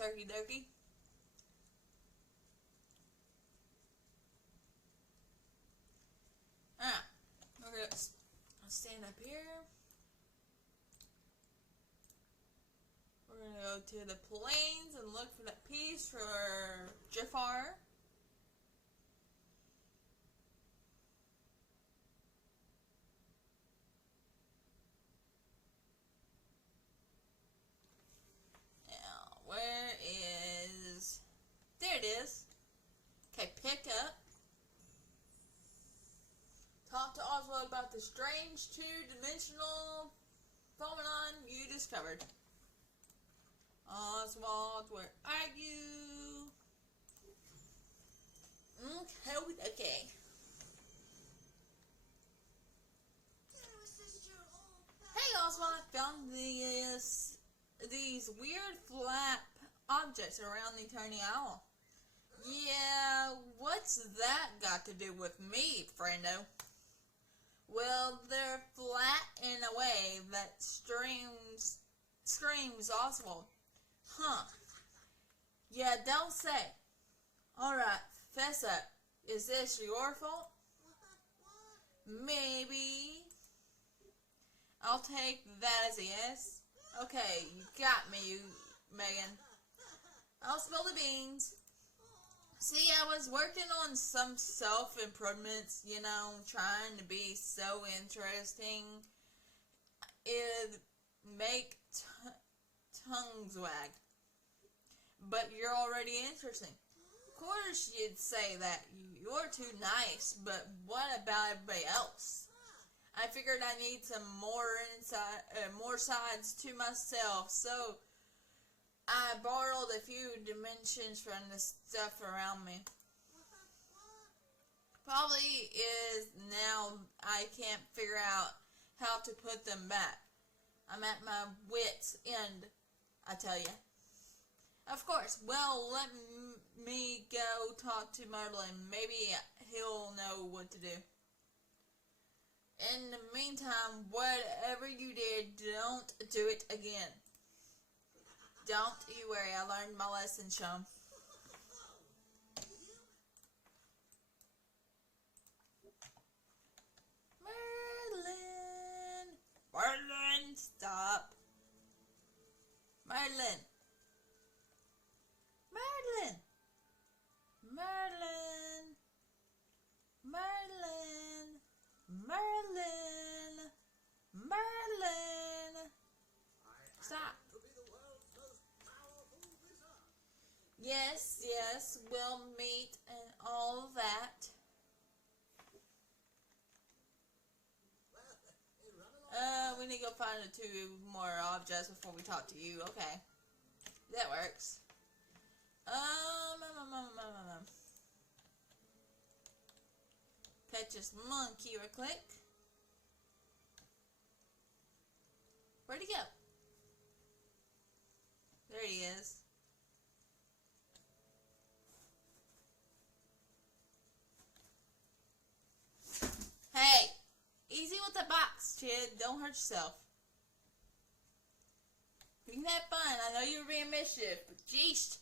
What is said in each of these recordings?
turkey dokie. Alright, we're gonna stand up here. We're gonna go to the plains and look for that piece for Jafar. Now, where is... There it is. Okay, pick up. Talk to Oswald about the strange two-dimensional phenomenon you discovered. Oswald, where are you? Okay. Hey Oswald, I found these weird flat objects around the Tiny Owl. Yeah, what's that got to do with me, friendo? Well, they're flat in a way that screams Oswald. Huh. Yeah, don't say. Alright, fess up. Is this your fault? Maybe. I'll take that as a yes. Okay, you got me, Megan. I'll spill the beans. See, I was working on some self-improvements, you know, trying to be so interesting. It'd make tongues wag. But you're already interesting. Of course you'd say that. You're too nice, but what about everybody else? I figured I need some more sides to myself, so I borrowed a few dimensions from the stuff around me. Probably is now I can't figure out how to put them back. I'm at my wit's end, I tell you. Of course. Well, let me go talk to Merlin. Maybe he'll know what to do. In the meantime, whatever you did, don't do it again. Don't you worry, I learned my lesson, chum. Merlin! Merlin, stop. Merlin! Merlin! Merlin! Merlin! Merlin! Merlin! Stop. Yes, we'll meet and all that. We need to go find the two more objects before we talk to you. Okay. That works. Catch this monkey real quick. Where'd he go? There he is. Hey! Easy with the box, kid. Don't hurt yourself. You can have fun. I know you're being mischief, but jeez.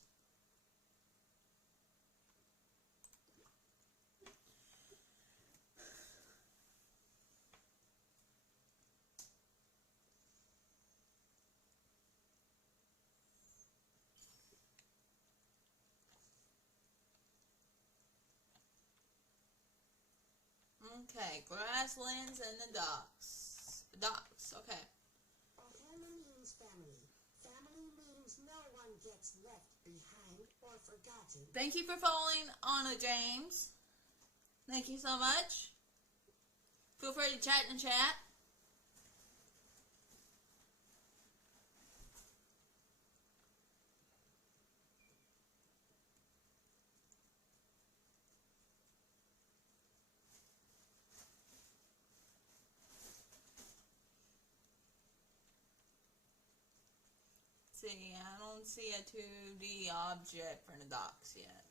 Okay, grasslands and the docks. Docks, okay. Family means family. Family means no one gets left behind or forgotten. Thank you for following Anna James. Thank you so much. Feel free to chat in the chat. See, I don't see a 2D object for the docks yet.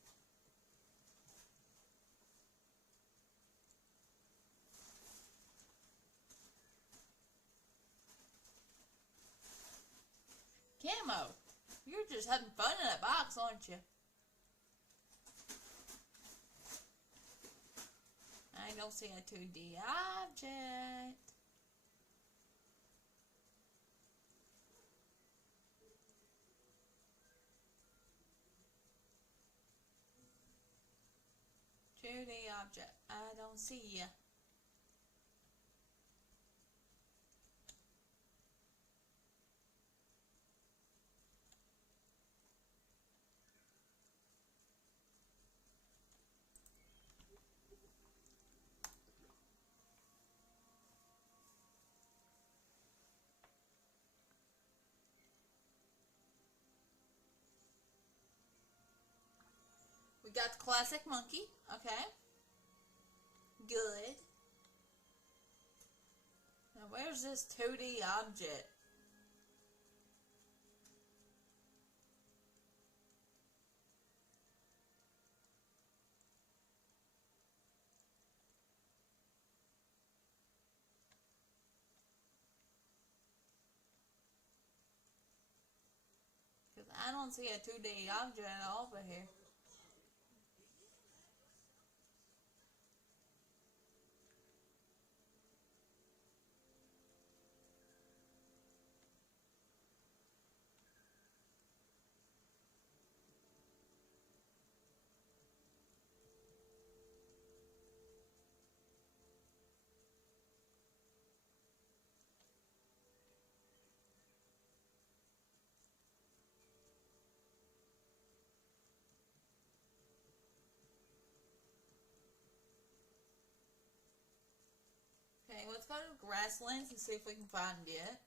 Camo, you're just just having fun in that box, aren't you? I don't see a 2D object. Object. I don't see ya. We got the classic monkey. Okay. Good. Now where's this 2D object? Because I don't see a 2D object over here. Okay, let's go to grasslands and see if we can find it.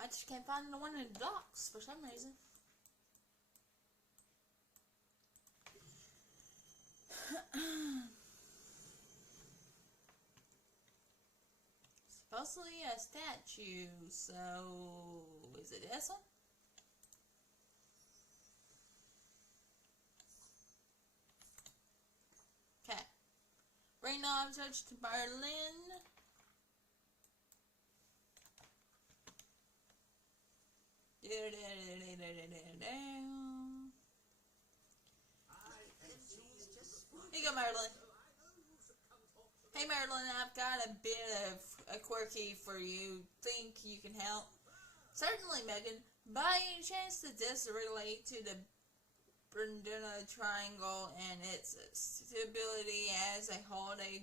I just can't find the one in the docks for some reason. Supposedly a statue, so is it this one? Okay. Bring the objects to Berlin. Here you go, Marilyn. Hey Marilyn, I've got a bit of a quirky for you. Think you can help? Certainly, Megan. By any chance, does this relate to the Bermuda Triangle and its stability as a holiday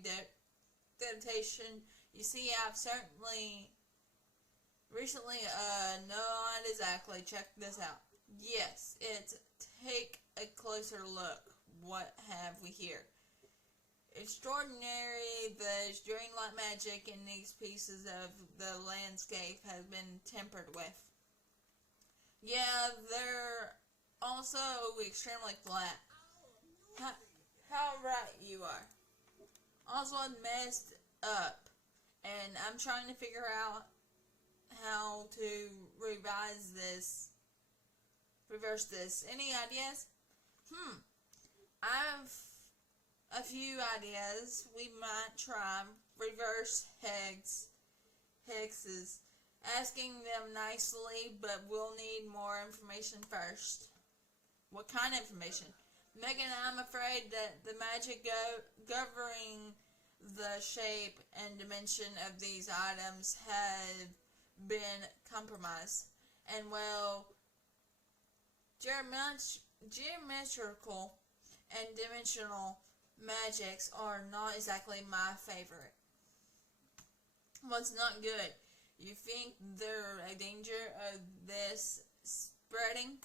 dedication? You see, I've certainly recently, not exactly. Check this out. Yes, it's take a closer look. What have we here? Extraordinary, the dreamlike magic in these pieces of the landscape has been tempered with. Yeah, they're also extremely flat. How right you are. Oswald messed up, and I'm trying to figure out how to reverse this. Any ideas? I've a few ideas. We might try reverse hexes, asking them nicely, but we'll need more information first. What kind of information? Megan, I'm afraid that the magic governing the shape and dimension of these items have been compromised. And well, geometrical and dimensional magics are not exactly my favorite. What's not good? You think there's a danger of this spreading?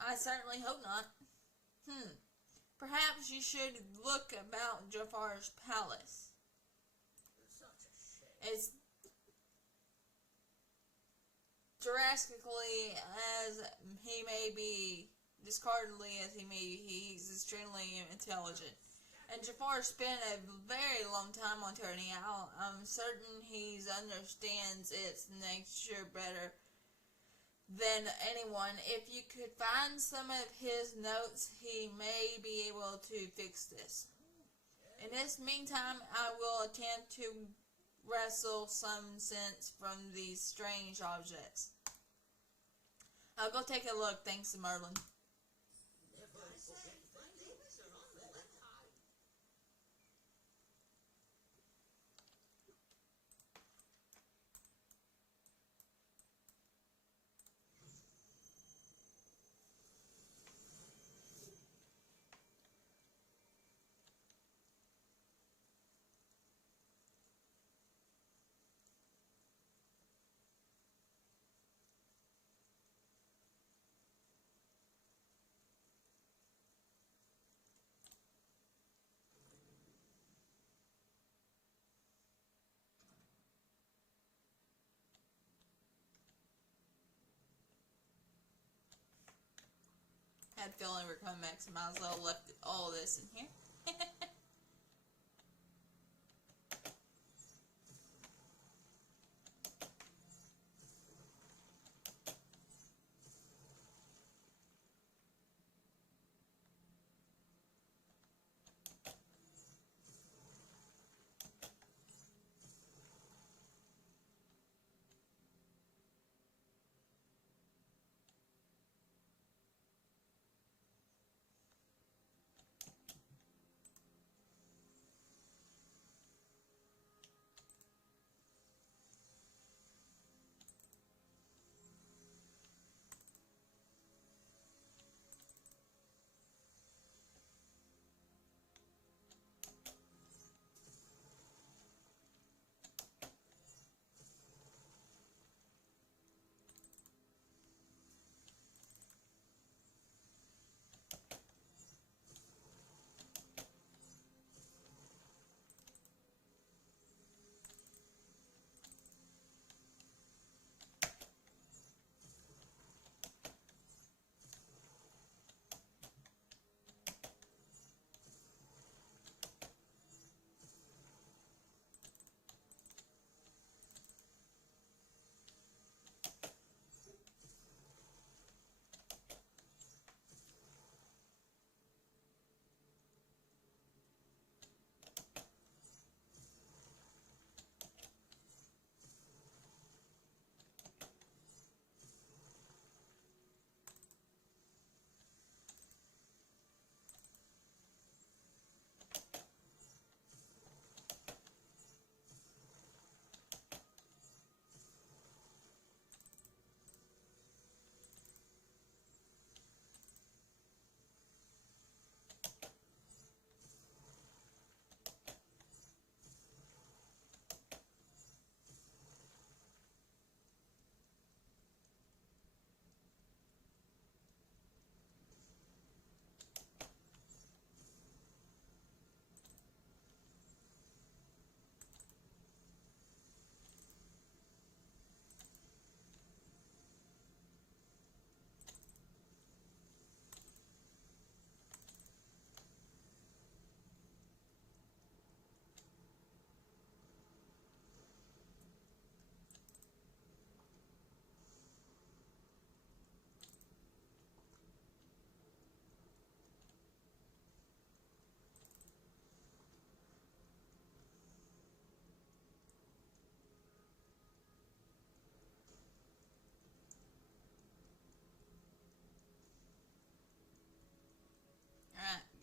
I certainly hope not. Perhaps you should look about Jafar's palace. It's drastically as he may be, discardedly as he may be, he's extremely intelligent. And Jafar spent a very long time on Tyranny. I'm certain he understands its nature better than anyone. If you could find some of his notes, he may be able to fix this. In this meantime, I will attempt to wrestle some sense from these strange objects. I'll go take a look, thanks to Merlin. Had a feeling we're coming back, so might as well left all this in here.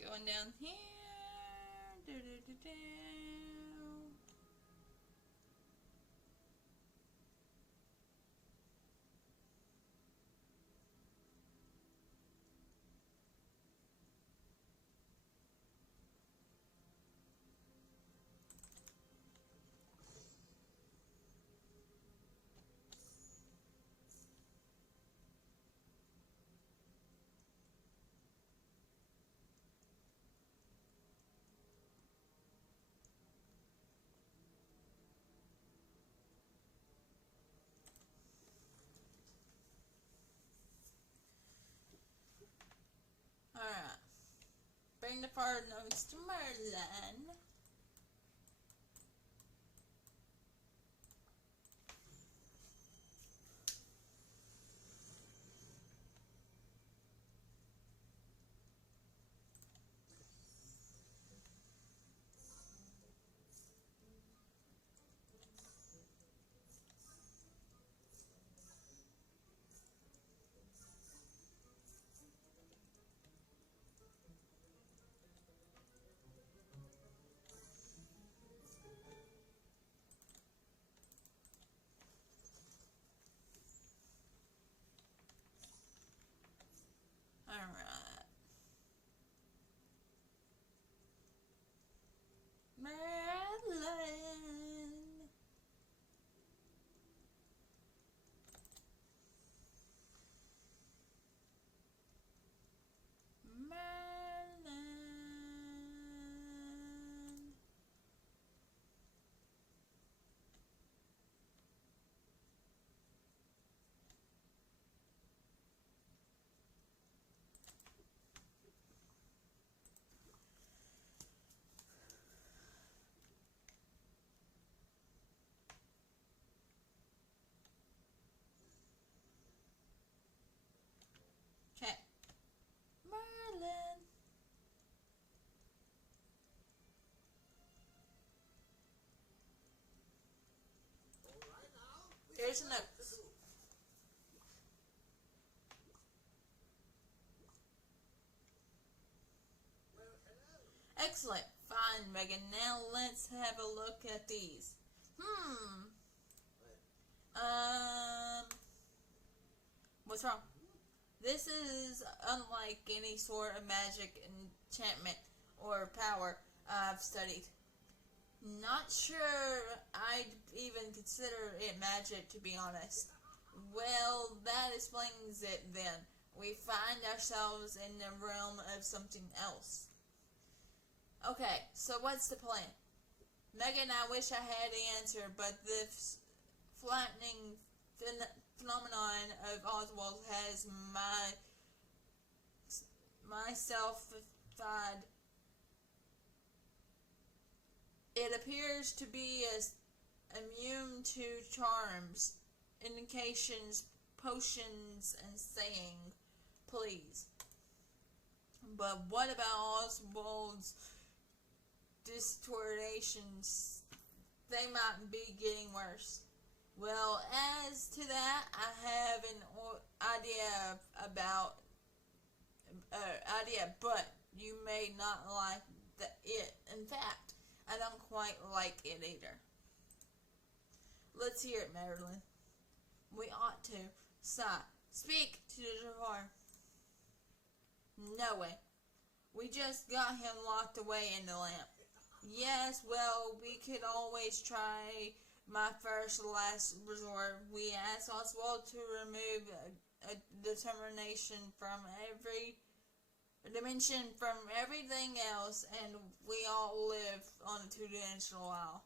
Going down here. Alright. Bring the fire notes to Merlin. Alright. Madeline. Madeline. Okay. Merlin. Here's a note. Excellent. Fine, Megan. Now let's have a look at these. What's wrong? This is unlike any sort of magic, enchantment, or power I've studied. Not sure I'd even consider it magic, to be honest. Well, that explains it then. We find ourselves in the realm of something else. Okay, so what's the plan? Megan, I wish I had the answer, but the flattening phenomenon of Oswald has myself-fied. It appears to be as immune to charms, indications, potions, and saying, please. But what about Oswald's distortions? They might be getting worse. Well, as to that, I have an idea but you may not like it. In fact, I don't quite like it either. Let's hear it, Madeline. We ought to. Sigh. Speak to the Jafar. No way. We just got him locked away in the lamp. Yes, well, we could always try my first last resort. We asked Oswald to remove a determination from every dimension from everything else, and we all live on a two-dimensional isle.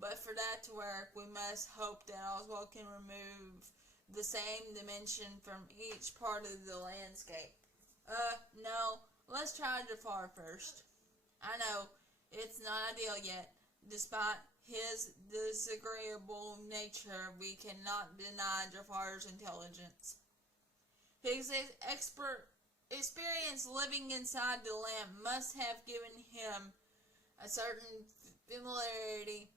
But for that to work, we must hope that Oswald can remove the same dimension from each part of the landscape. No, let's try Jafar first. I know, it's not ideal yet. Despite his disagreeable nature, we cannot deny Jafar's intelligence. His experience living inside the lamp must have given him a certain familiarity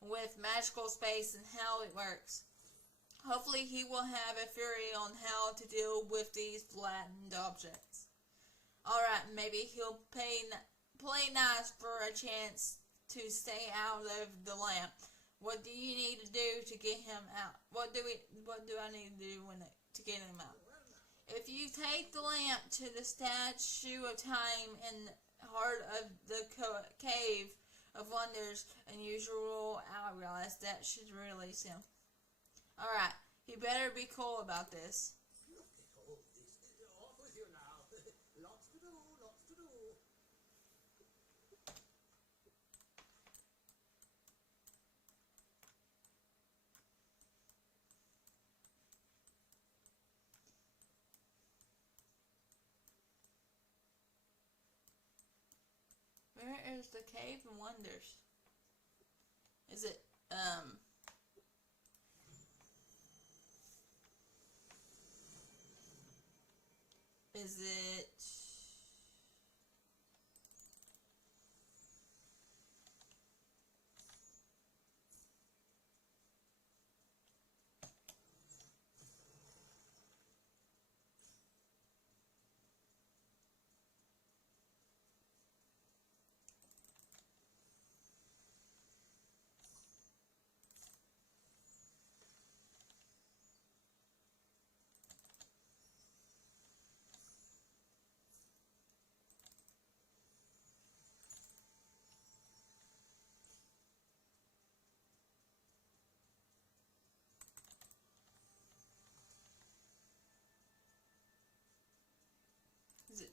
with magical space and how it works. Hopefully he will have a theory on how to deal with these flattened objects. Alright, maybe he'll play nice for a chance to stay out of the lamp. What do you need to do to get him out? What do I need to do to get him out? If you take the lamp to the Statue of Time in the heart of the Cave of Wonders and use your royal hourglass, that should release him. Alright, he better be cool about this. Off with you now. Lots to do, lots to do. Where is the Cave of Wonders? Is it, is it...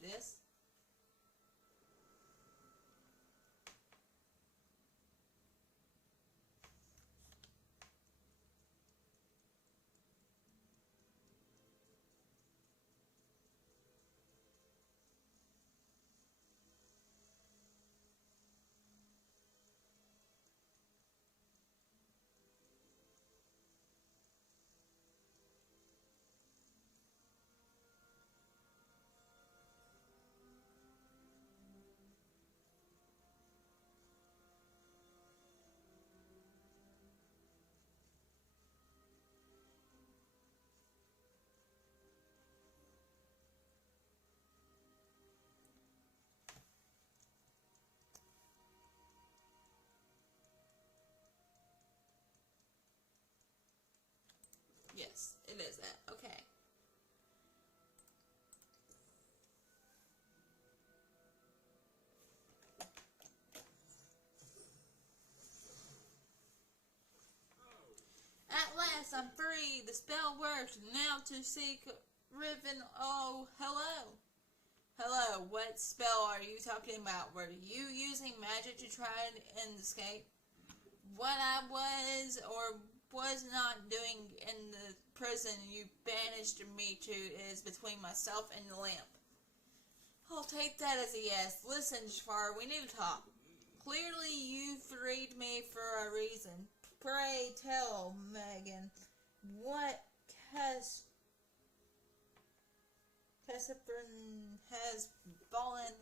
this. Yes, it is that. Okay. At last, I'm free. The spell worked. Now to seek Riven. Oh, hello. Hello. What spell are you talking about? Were you using magic to try and escape? What I was or was not doing in the prison you banished me to is between myself and the lamp. I'll take that as a yes. Listen, Jafar, we need to talk. Clearly you freed me for a reason. Pray tell, Megan, what Casper has fallen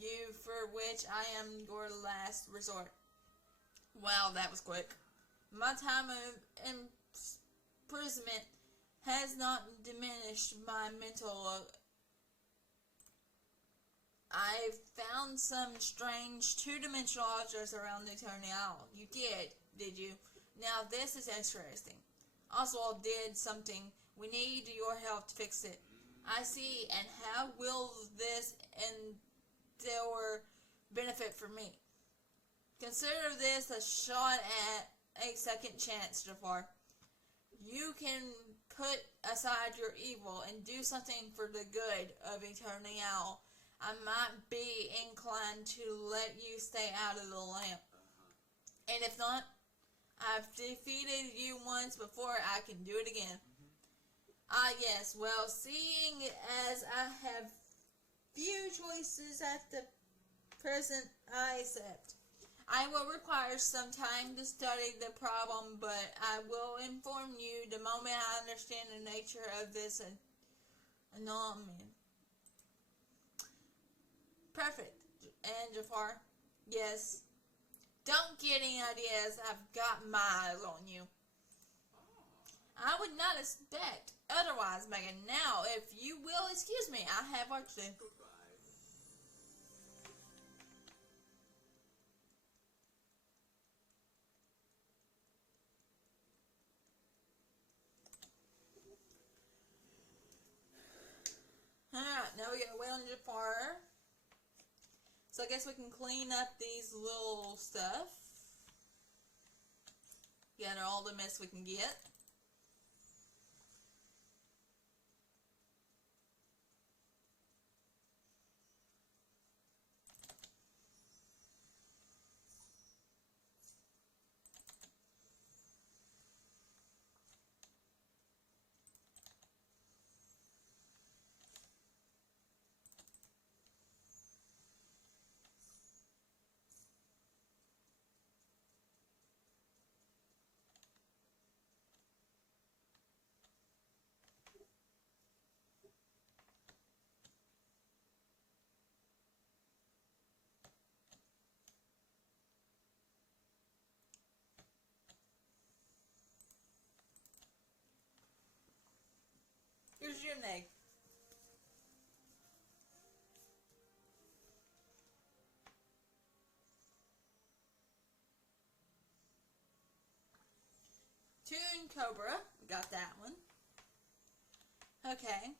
you for which I am your last resort. Wow, that was quick. My time of imprisonment has not diminished my mental. I found some strange two-dimensional objects around the Eternal Isle. You did you? Now this is interesting. Oswald did something. We need your help to fix it. I see, and how will this endure benefit for me? Consider this a shot at a second chance, Jafar. You can put aside your evil and do something for the good of Eternal. I might be inclined to let you stay out of the lamp. And if not, I've defeated you once before, I can do it again. Ah, yes, well, seeing as I have few choices at the present, I accept. I will require some time to study the problem, but I will inform you the moment I understand the nature of this anomaly. Perfect. And Jafar? Yes. Don't get any ideas. I've got my eyes on you. I would not expect otherwise, Megan. Now, if you will excuse me, I have work to do. Alright, now we gotta wait on Jafar. So I guess we can clean up these little stuff. Gather all the mess we can get. Here's your egg. Toon Cobra. Got that one. Okay.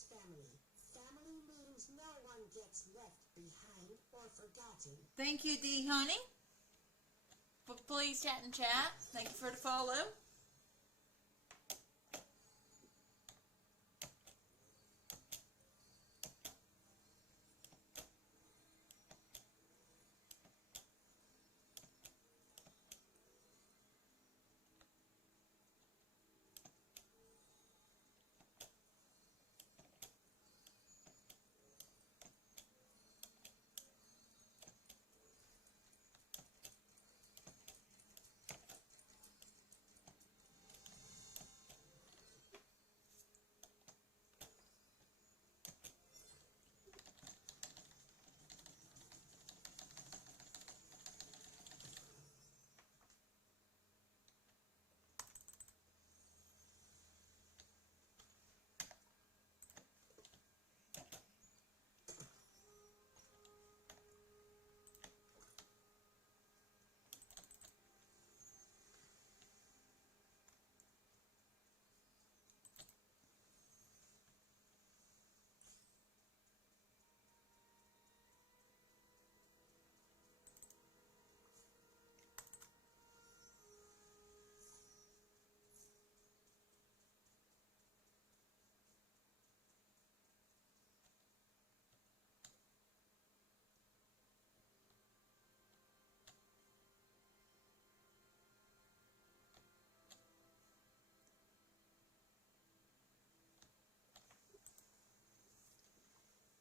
means family. Family means no one gets left behind or forgotten. Thank you, D Honey. Please chat and chat. Thank you for the follow.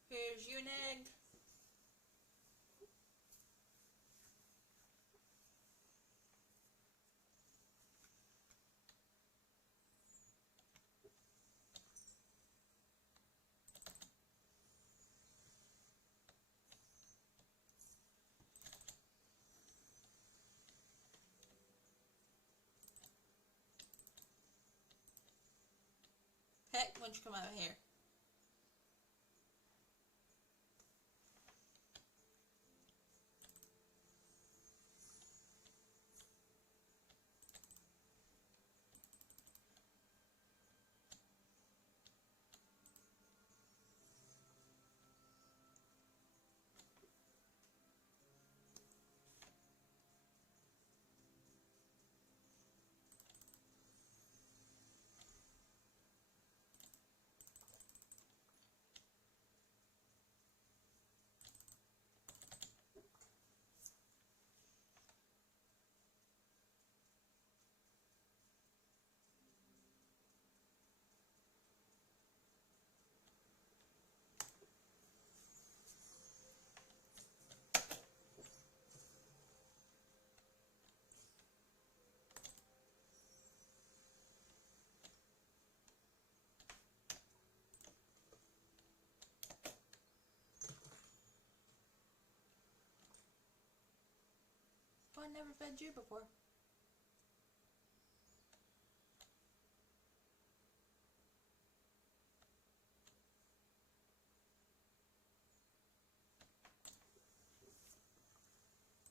Here's Unig. Heck, why don't you come out here? Well, I never fed you before.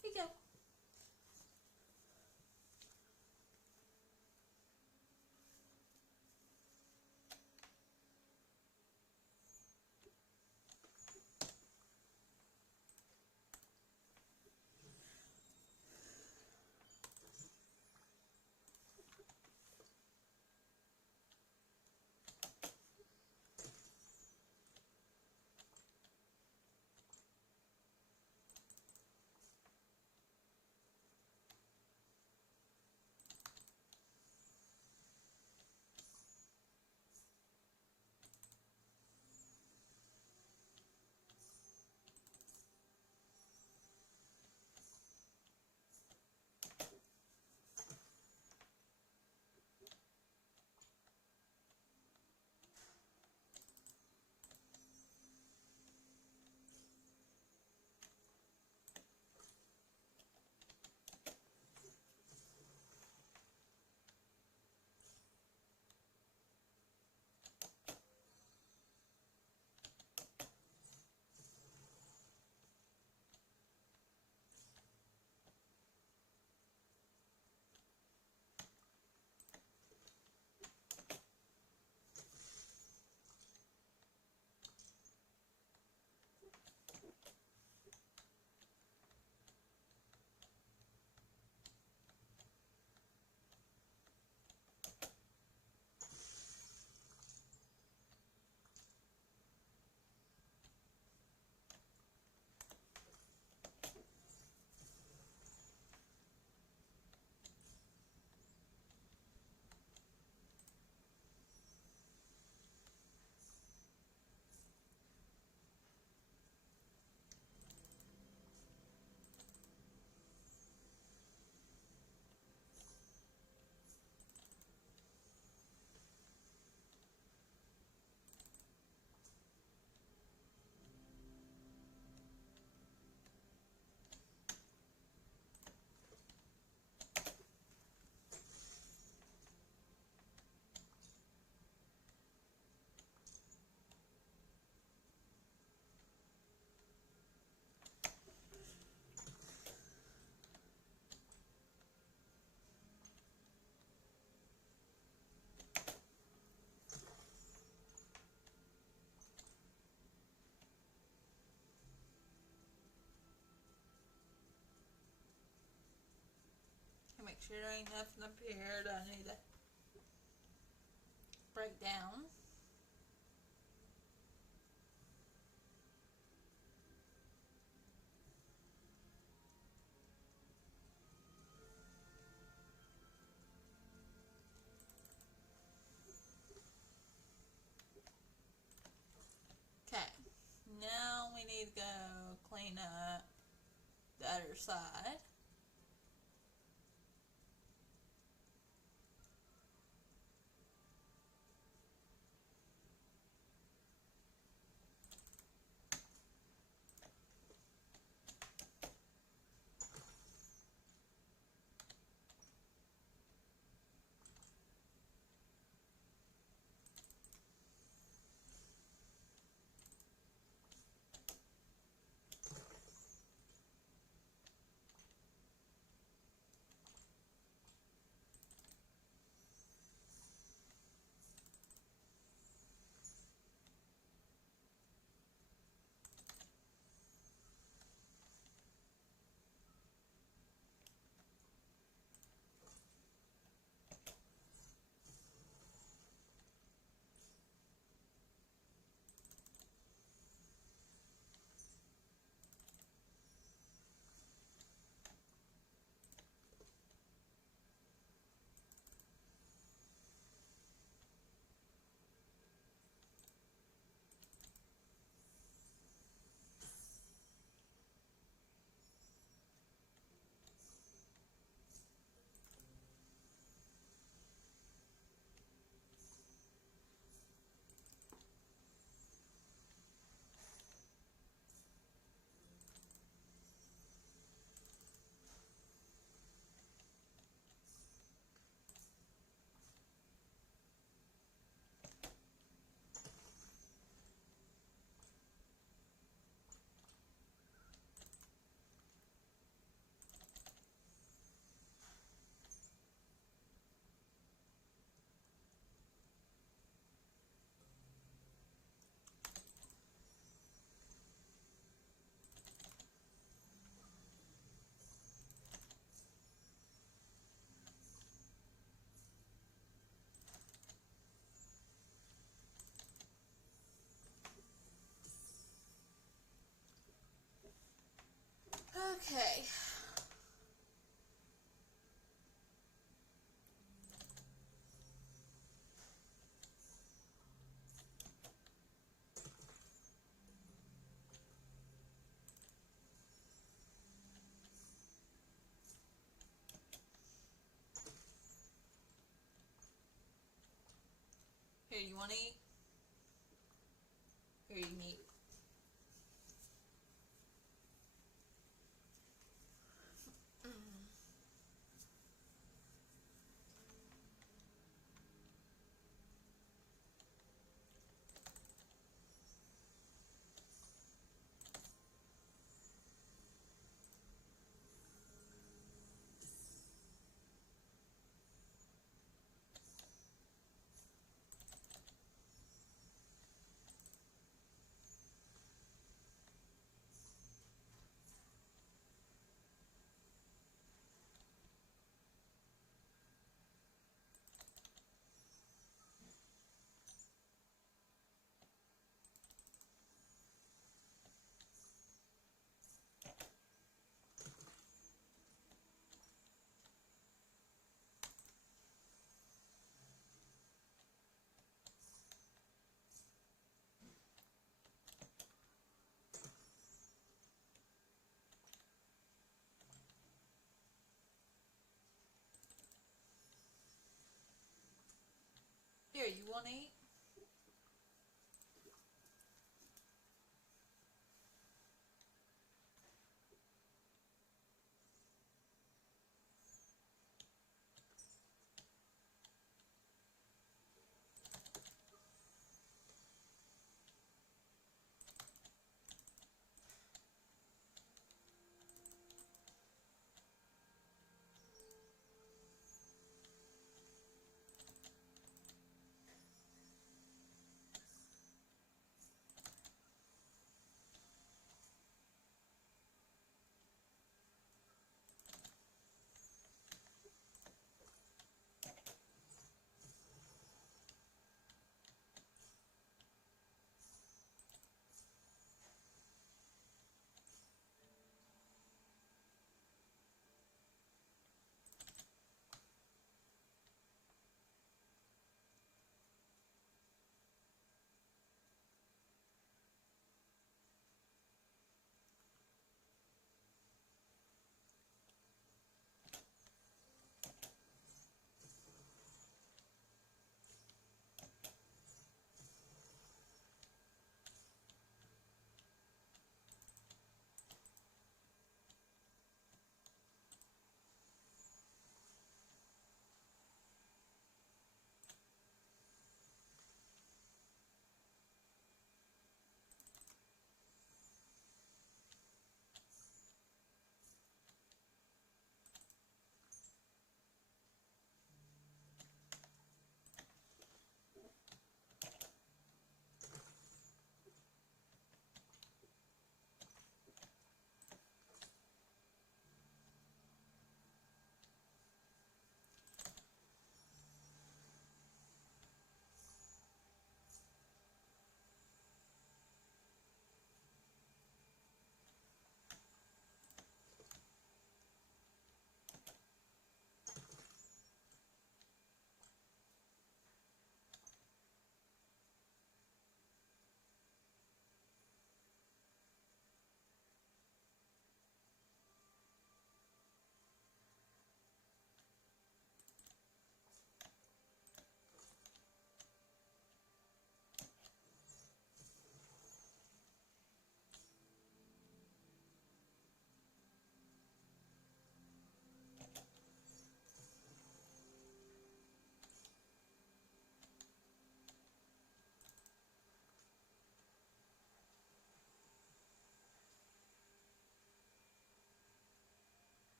Here you go. Make sure there ain't nothing up here that I need to break down. Okay, now we need to go clean up the other side. Okay. Here, you want to eat? Here, you can eat.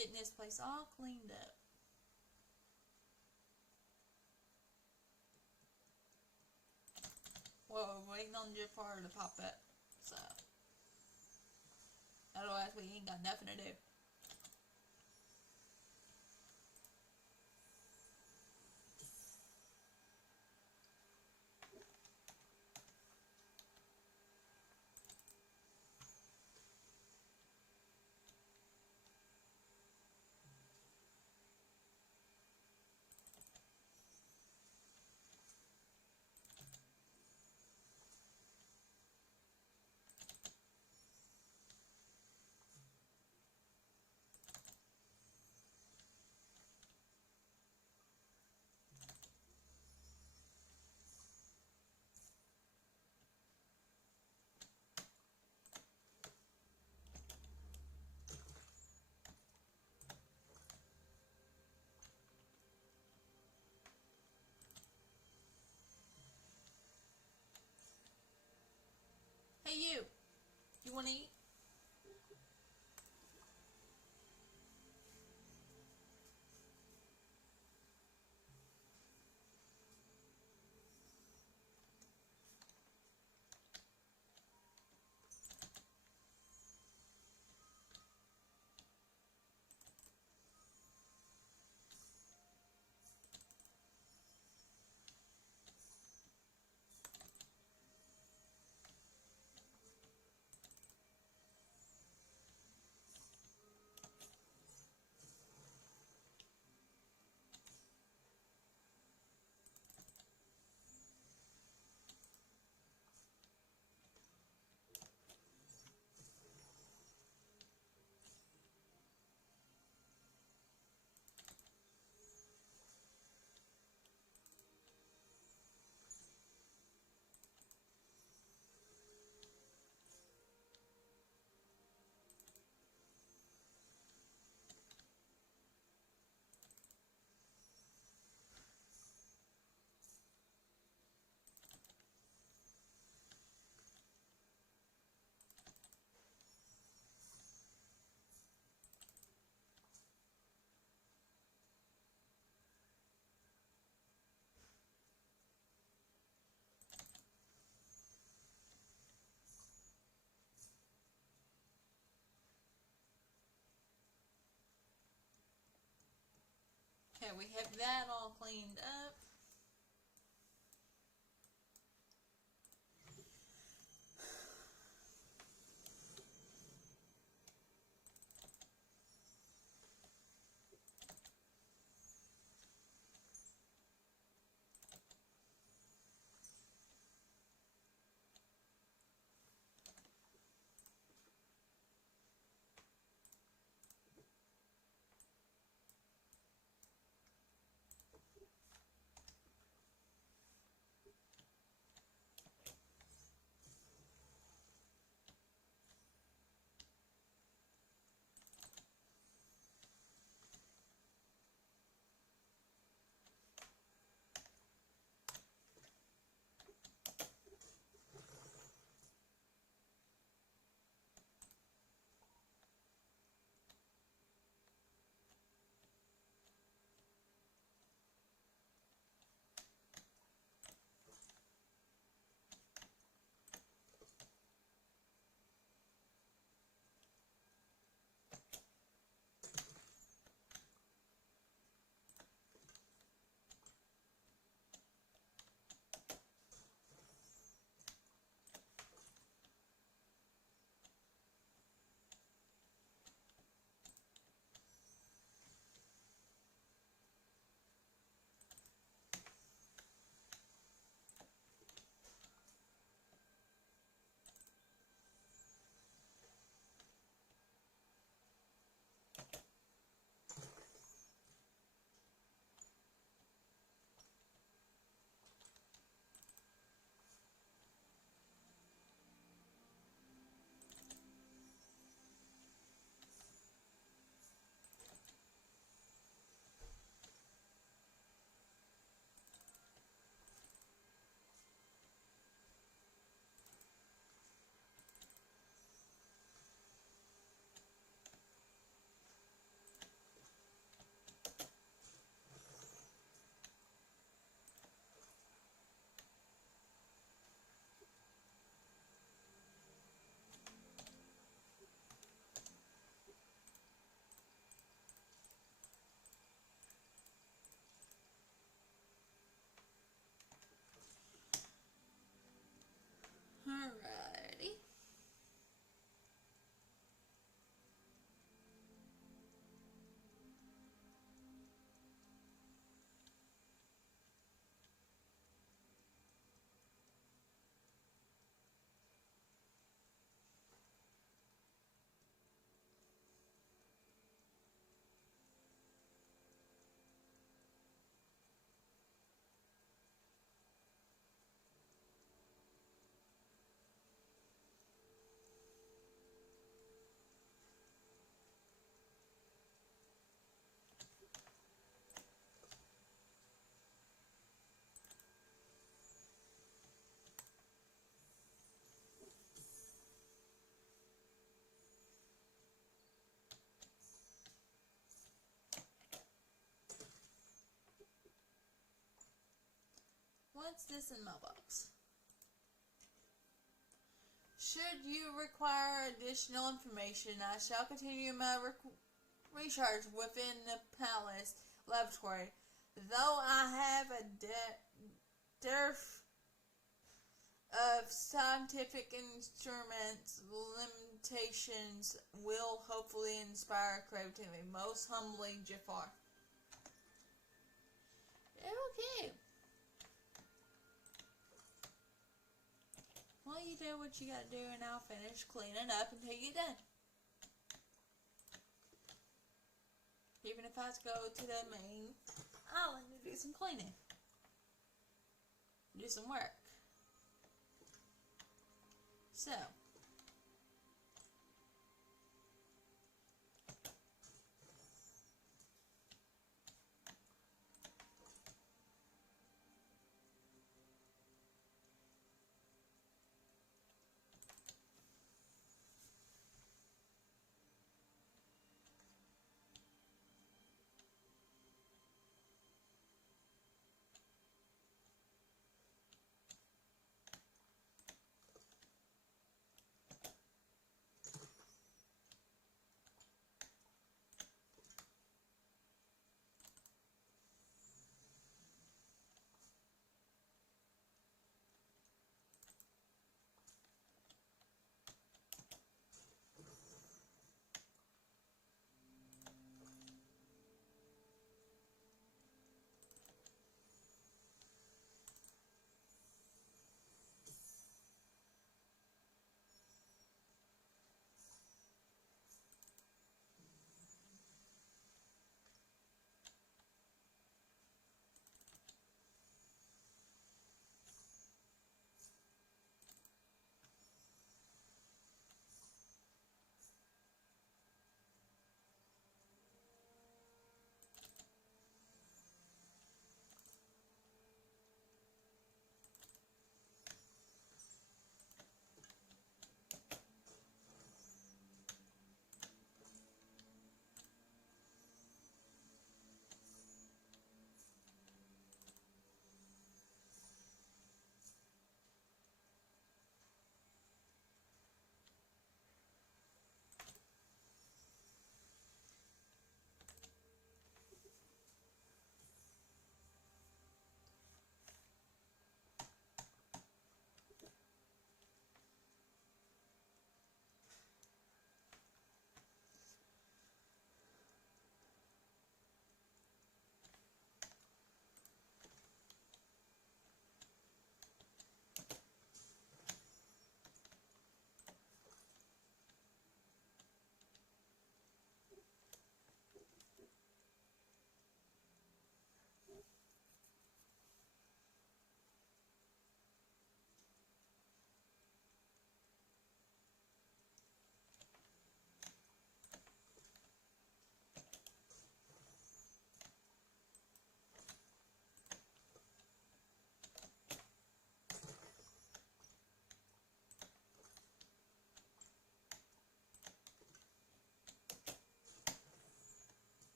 getting this place all cleaned up. Well, we're waiting on Jafar to pop up, so otherwise we ain't got nothing to do. Hey you wanna eat? Okay, we have that all cleaned up. What's this in my box? Should you require additional information, I shall continue my research within the palace laboratory. Though I have a dearth of scientific instruments, limitations will hopefully inspire creativity. Most humbly, Jafar. Okay. Well, you do what you gotta do, and I'll finish cleaning up until you're done. Even if I have to go to the main island to do some cleaning. Do some work. So.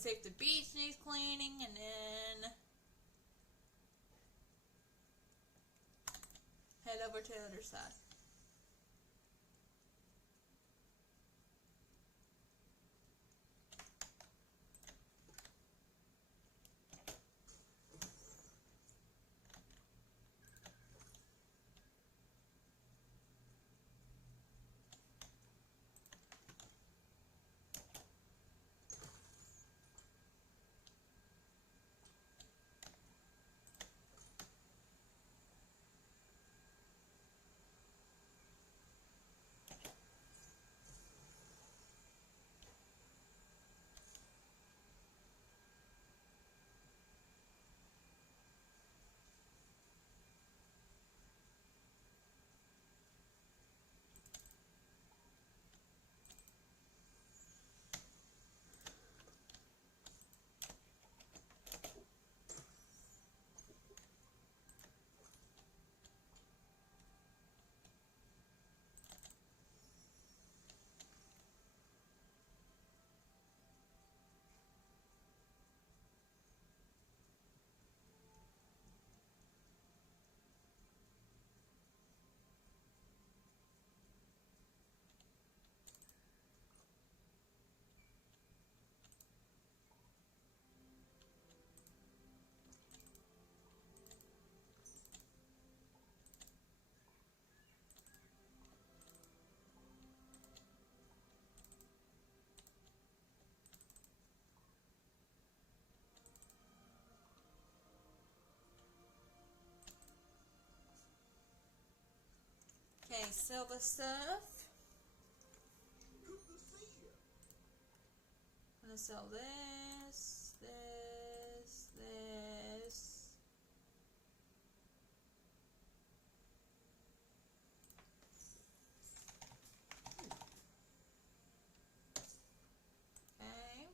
see if the beach needs cleaning, and then head over to the other side. Okay, sell the stuff. I'm gonna sell this, this, this. Okay.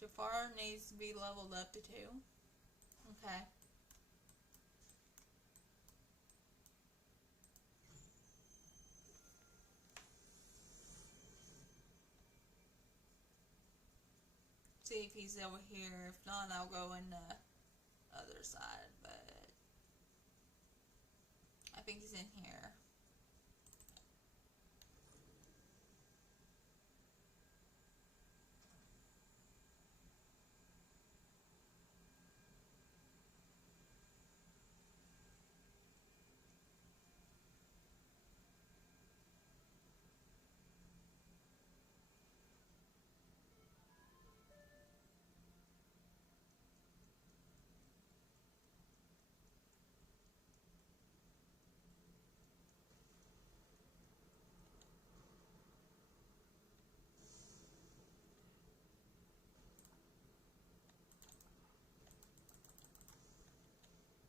Jafar needs to be leveled up to 2. Okay. See if he's over here. If not, I'll go in the other side, but I think he's in here.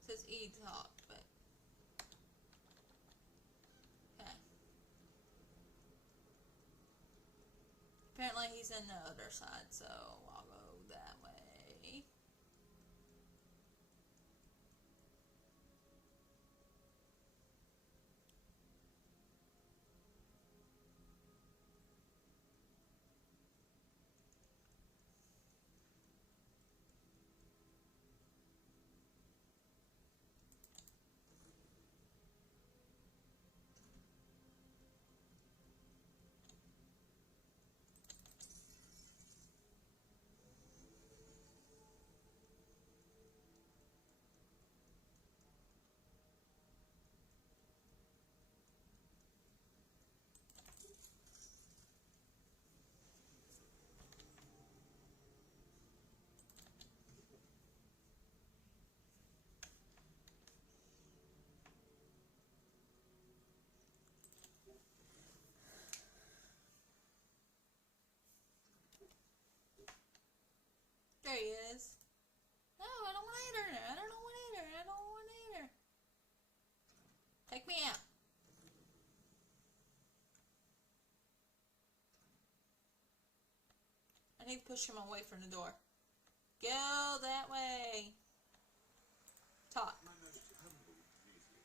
It says E-Talk, but okay. Apparently he's in the other side, so I'll go that way. There he is. No, I don't want to eat her. I don't want to eat her. I don't want to eat her. Take me out. I need to push him away from the door. Go that way. Talk. My most humble greeting.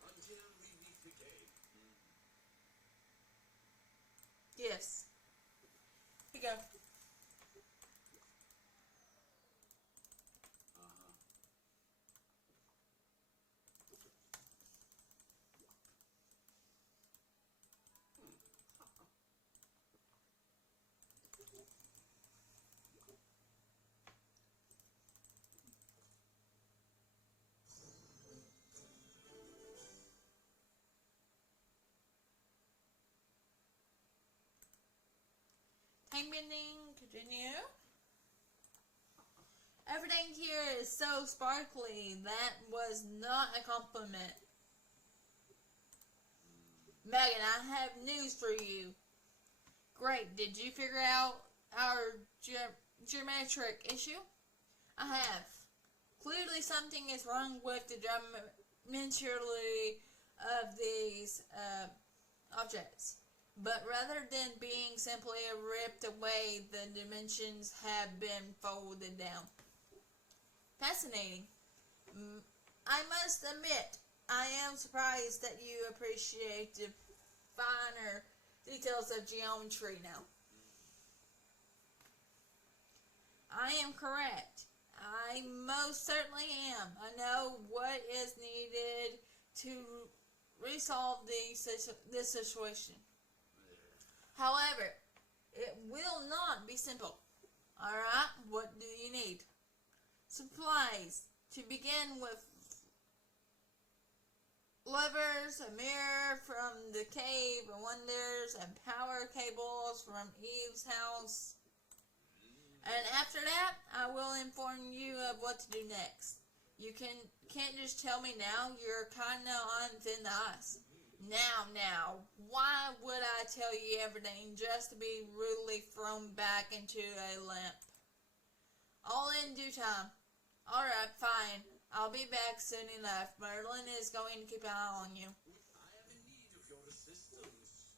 Until we meet again. Yes. Here you go. Time bending, continue. Everything here is so sparkly. That was not a compliment. Megan, I have news for you. Great. Did you figure out our geometric issue? I have. Clearly something is wrong with the geometry of these objects. But rather than being simply ripped away, the dimensions have been folded down. Fascinating. I must admit, I am surprised that you appreciate the finer details of geometry now. I am correct. I most certainly am. I know what is needed to resolve this situation. However, it will not be simple. Alright, what do you need? Supplies. To begin with, levers, a mirror from the Cave of Wonders, and power cables from Eve's house. And after that, I will inform you of what to do next. You can't just tell me now. You're kinda on thin ice. Now, why would I tell you everything just to be rudely thrown back into a limp? All in due time. Alright, fine. I'll be back soon enough. Merlin is going to keep an eye on you. I am in need of your assistance.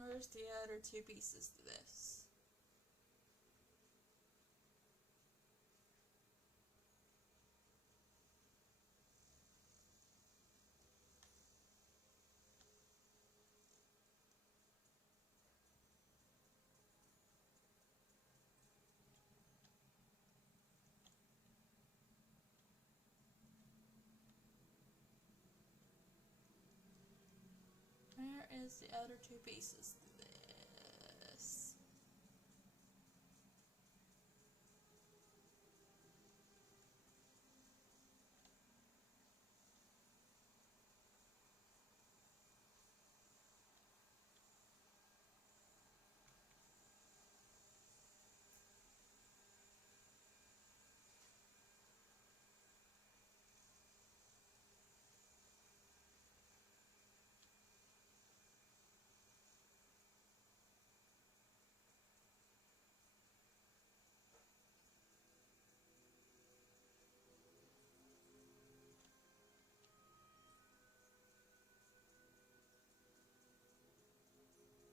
Where's the other two pieces to this? Where is the other two pieces to this?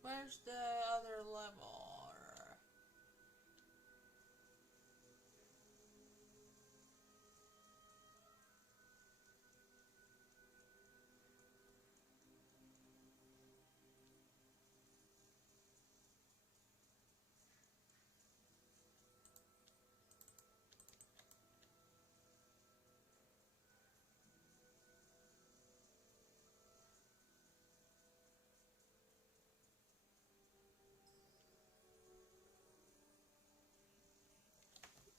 Where's the other level?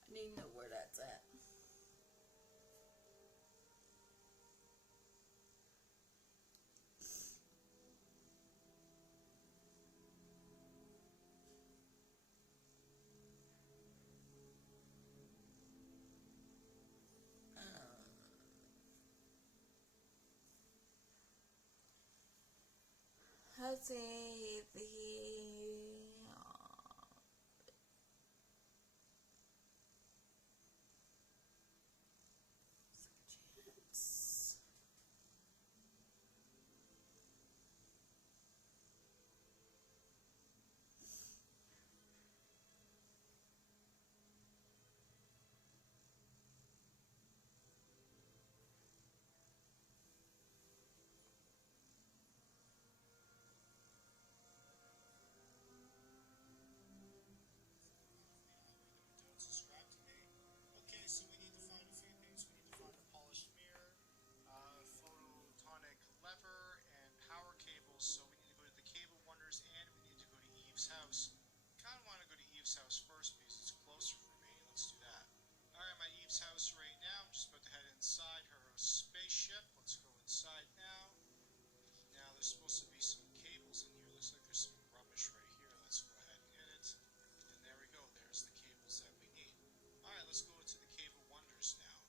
I need to know where that's at. Let's see the chance. Don't subscribe to me. Okay, so we need to find a few things. We need to find a polished mirror, photonic lever, and power cables. So we need to go to the Cave of Wonders, and we need to go to Eve's house. Kind of want to go to Eve's house first because it's closer for me. Let's do that. Alright, I'm at Eve's house right now. I'm just about to head inside her spaceship. Let's go inside now. Now, there's supposed to be some cables in here. Looks like there's some rubbish right here. Let's go ahead and hit it. And there we go. There's the cables that we need. Alright, let's go into the Cave of Wonders now.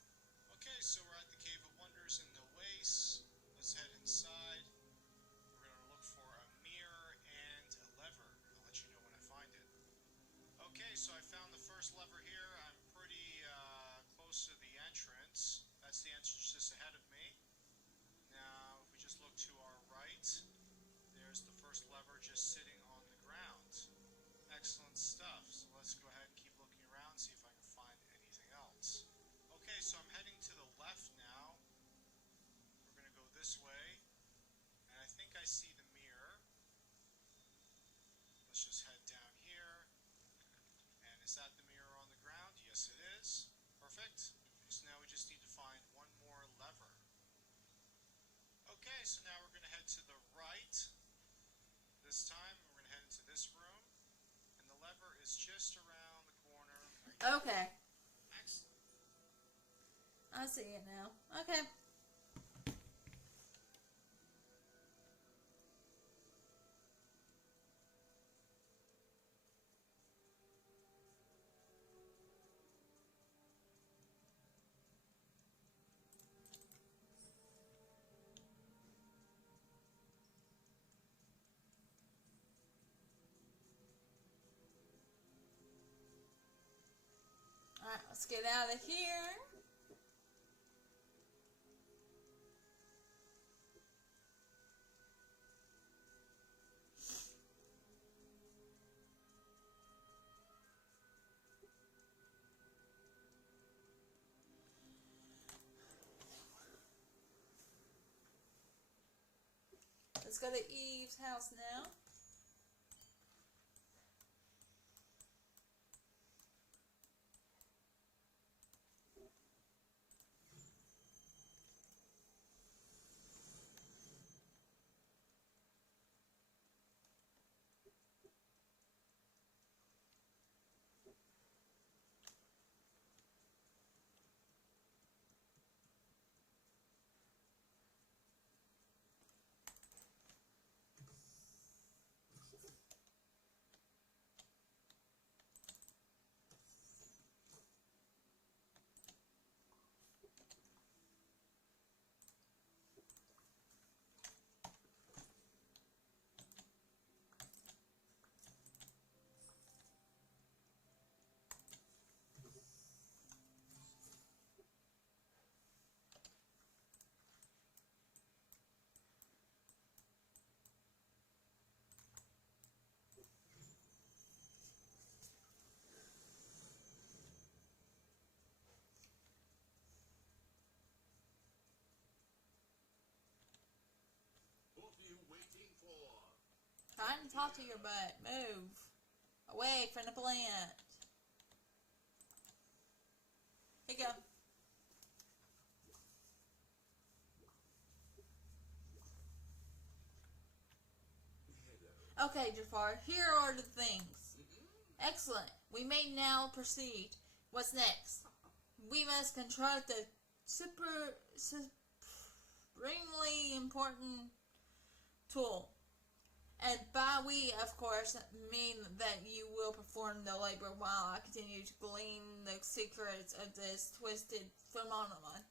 Okay, so we're at the Cave of Wonders in the Oasis. Let's head inside. We're going to look for a mirror and a lever. I'll let you know when I find it. Okay, so I found the first lever here. I'm pretty close to the entrance. That's the entrance just ahead of me. Now, if we just look to our right, there's the first lever just sitting on the ground. Excellent stuff. So let's go ahead and keep looking around, see if I can find anything else. Okay, so I'm heading to the left now. We're going to go this way. And I think I see the mirror. Let's just head down here. And is that the mirror on the ground? Yes, it is. Perfect. So now we just need to find one more lever. Okay, so now we're going to head to the right. This time we're going to head into this room. And the lever is just around the corner. Right. Okay, Excellent. I see it now. Okay. Alright, let's get out of here. Let's go to Eve's house now. What are you waiting for? Trying to talk to your butt. Move. Away from the plant. Here you go. Hello. Okay, Jafar, here are the things. Excellent. We may now proceed. What's next? We must construct a supremely important tool. And by we, of course, mean that you will perform the labor while I continue to glean the secrets of this twisted phenomenon.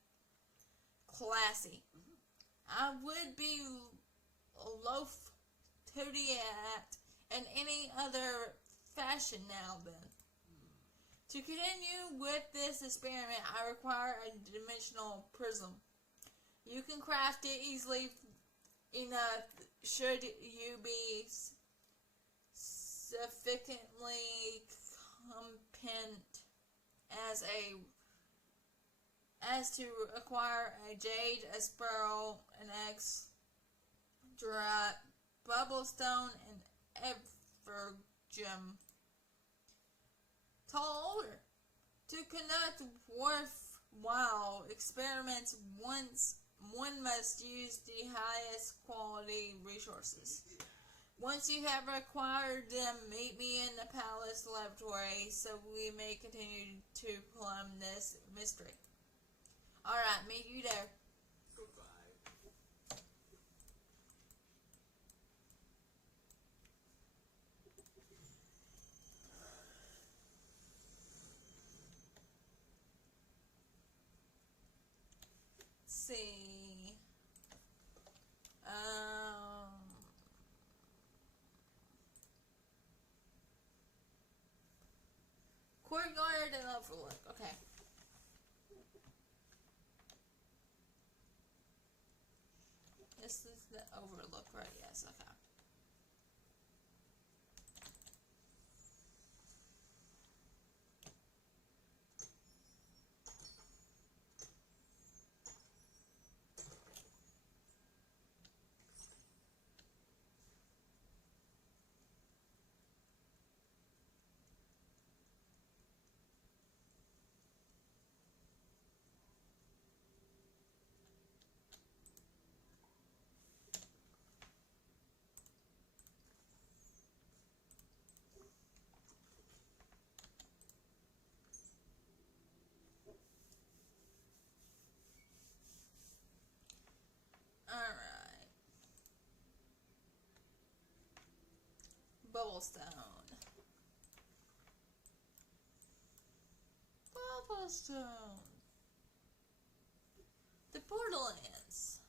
Classy. I would be loath to do it in any other fashion now then. To continue with this experiment, I require a dimensional prism. You can craft it easily enough should you be sufficiently competent as to acquire a jade, a sparrow, an extra bubblestone, and evergem. Tall order. To conduct worthwhile experiments, one must use the highest quality resources. Once you have acquired them, meet me in the palace laboratory so we may continue to plumb this mystery. Alright, meet you there. Goodbye. See. Courtyard and overlook. Okay. This is the overlook, right? Yes, okay. Alright. Bubblestone. Bubblestone. The Borderlands.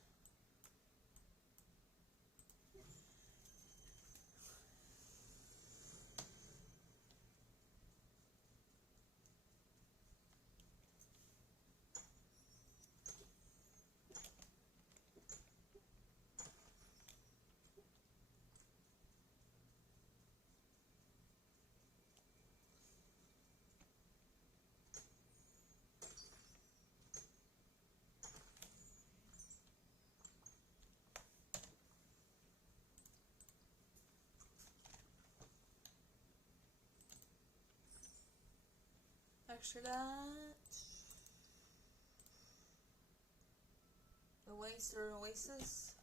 manufacture that. Oasis.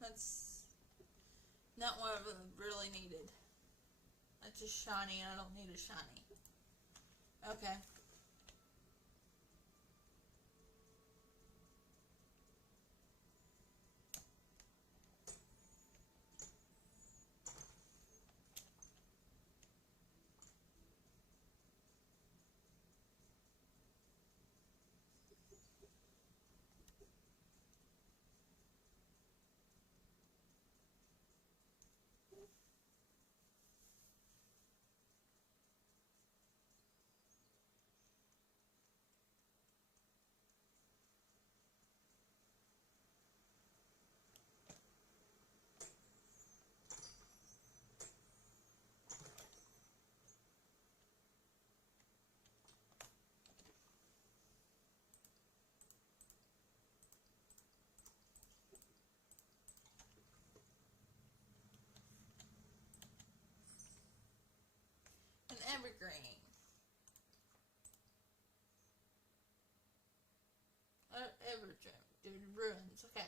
That's not what I really needed. That's just shiny, and I don't need a shiny. Okay. An evergreen. Evergreen. Dude, ruins. Okay.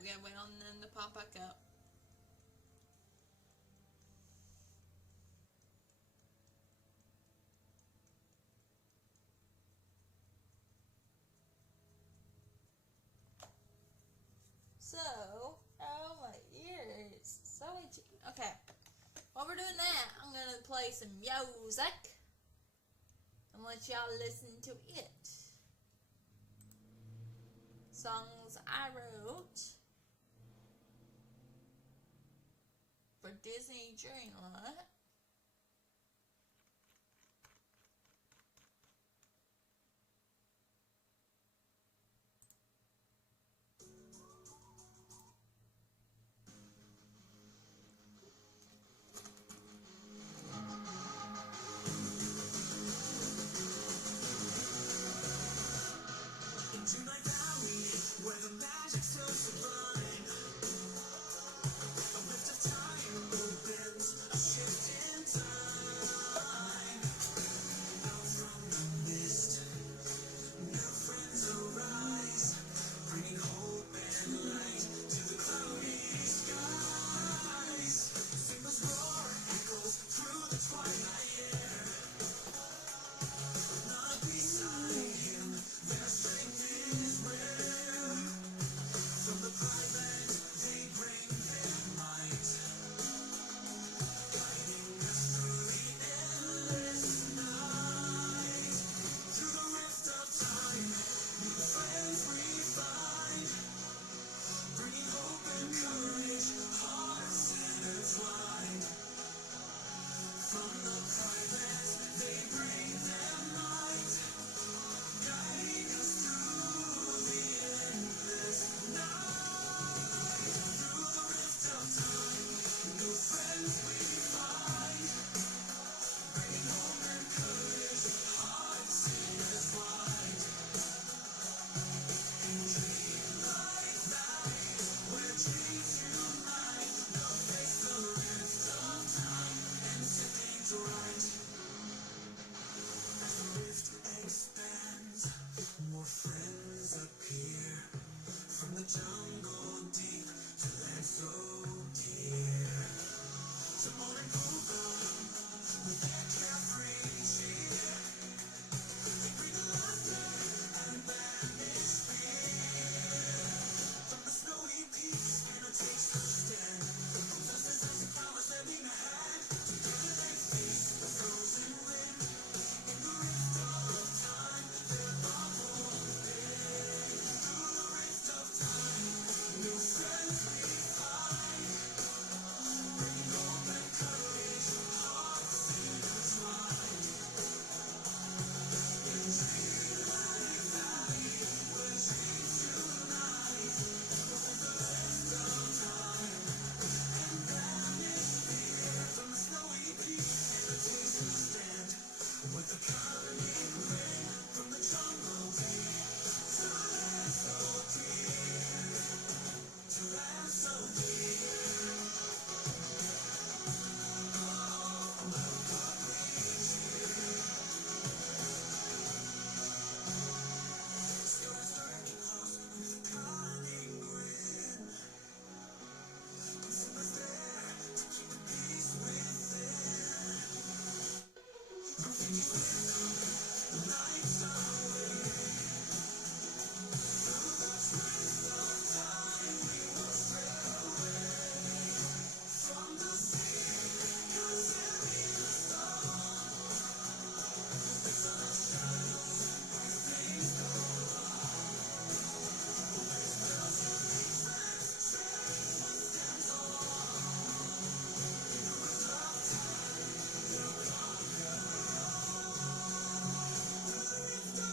we gotta wait on them to pop back up. So, oh my ears, so itchy. Okay, while we're doing that, I'm gonna play some music and let y'all listen to it. Songs I wrote for Disney Dreamlight. Into my valley, where the magic's so sublime. A rift of time opens, a shift in time. Out from the mist, new friends arise, bringing hope and light to the cloudy skies. Symbols roar, echoes through the twilight air. Not beside him, their strength is rare. From the private, they bring their might, guiding us through the endless night. Through the rift of time, new friends we find, bringing hope and courage, hearts intertwined. From the private, they bring their might, guiding us through the endless night. Through the rift of time, new friends we find, bringing hope and courage, hearts intertwined. In Dreamlight Valley, where dreams unite, they'll face the rift of time and set things right. As the rift expands, more friends appear. From the jungle deep to land so dear. Timon and Pumbaa, with their carefree cheer, they bring the laughter and banish fear. From the snowy peaks, winter takes a stand. From dust and sunset flowers, lending a hand. Together they face the frozen wind. In the rift of time, their love won't bend. Through the rift of time, new friends we find, bringing hope and courage, hearts intertwined. In Dreamlight Valley, where dreams unite, we'll the rift of time and banish fear. From the snowy peak, winter takes a stand. With the coming rain, from the jungle deep to land so dear, to land so dear. Still lurking close with a cunning grin. Simba's there to keep the peace within. Rafiki with the lights away. Through the twist of time, we will stray away from the sea, 'cause there is a storm. It's on the shadows where things go wrong. Always spells of defense, strength what stands alone. In the rift of time, they'll conquer all. Through the rift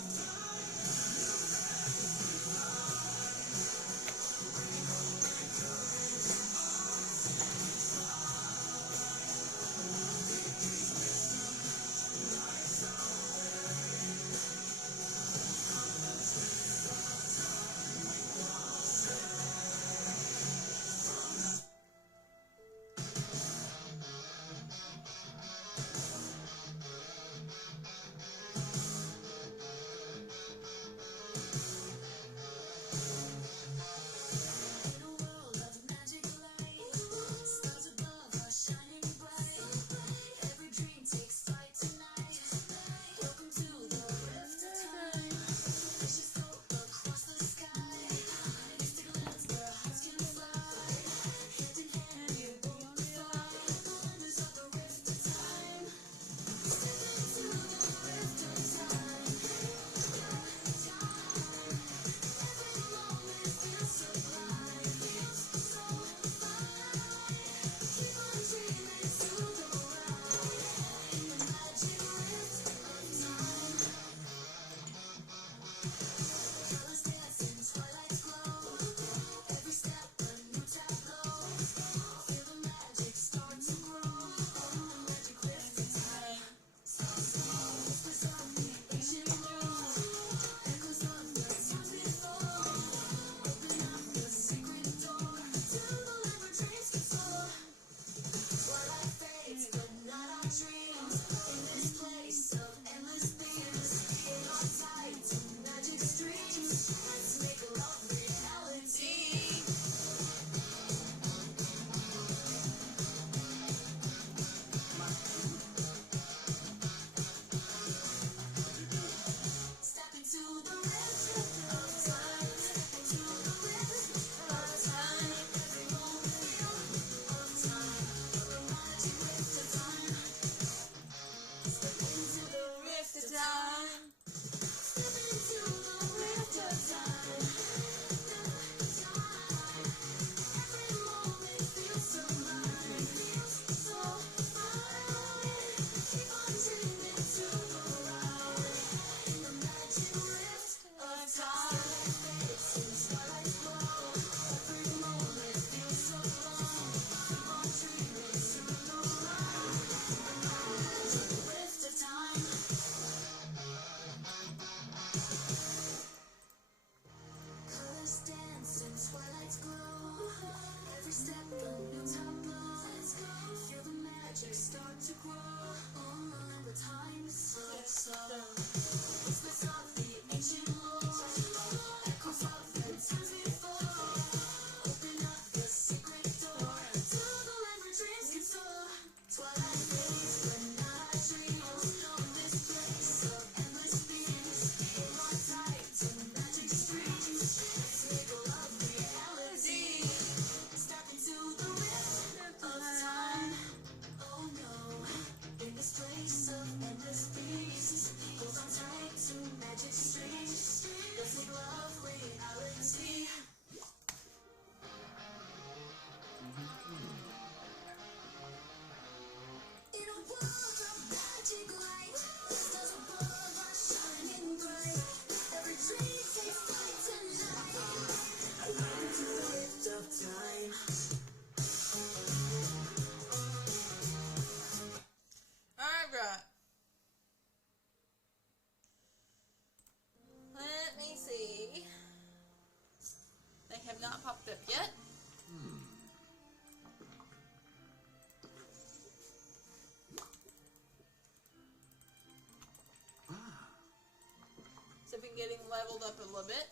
leveled up a little bit.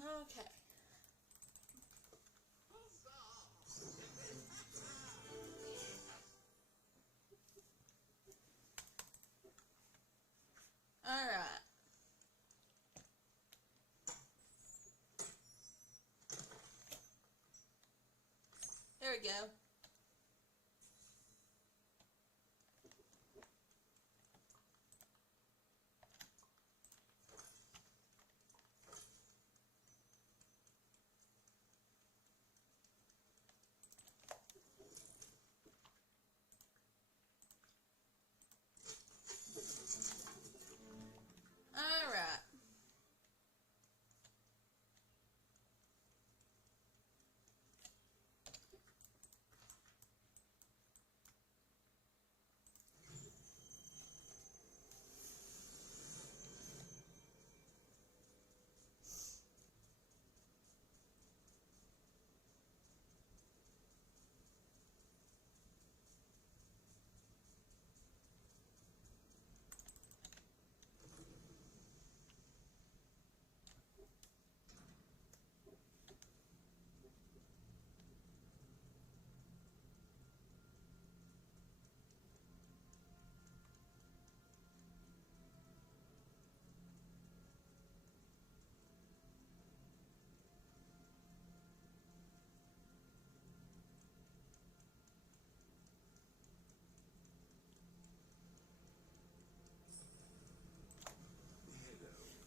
Okay. Alright. There we go. Alright.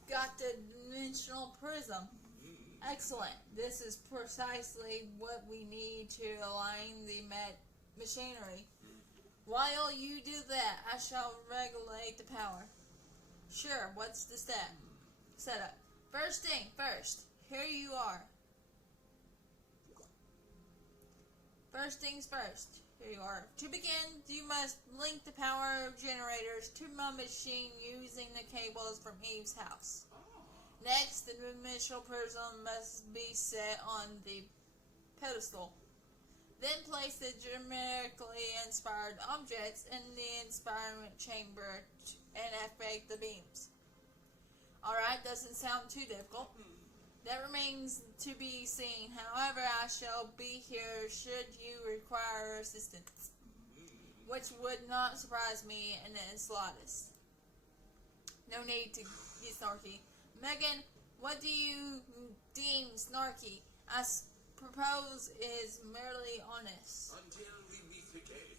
Got the dimensional prism. Excellent. This is precisely what we need to align the machinery. While you do that, I shall regulate the power. Sure, what's the step? Setup. First thing first. Here you are. First things first. Here you are. To begin, you must link the power generators to my machine using the cables from Eve's house. Next, the dimensional prism must be set on the pedestal. Then place the generically inspired objects in the inspirement chamber and activate the beams. Alright, doesn't sound too difficult. That remains to be seen. However, I shall be here should you require assistance, which would not surprise me in the slightest. No need to get snarky. Megan, what do you deem snarky? I propose is merely honest. Until we meet again.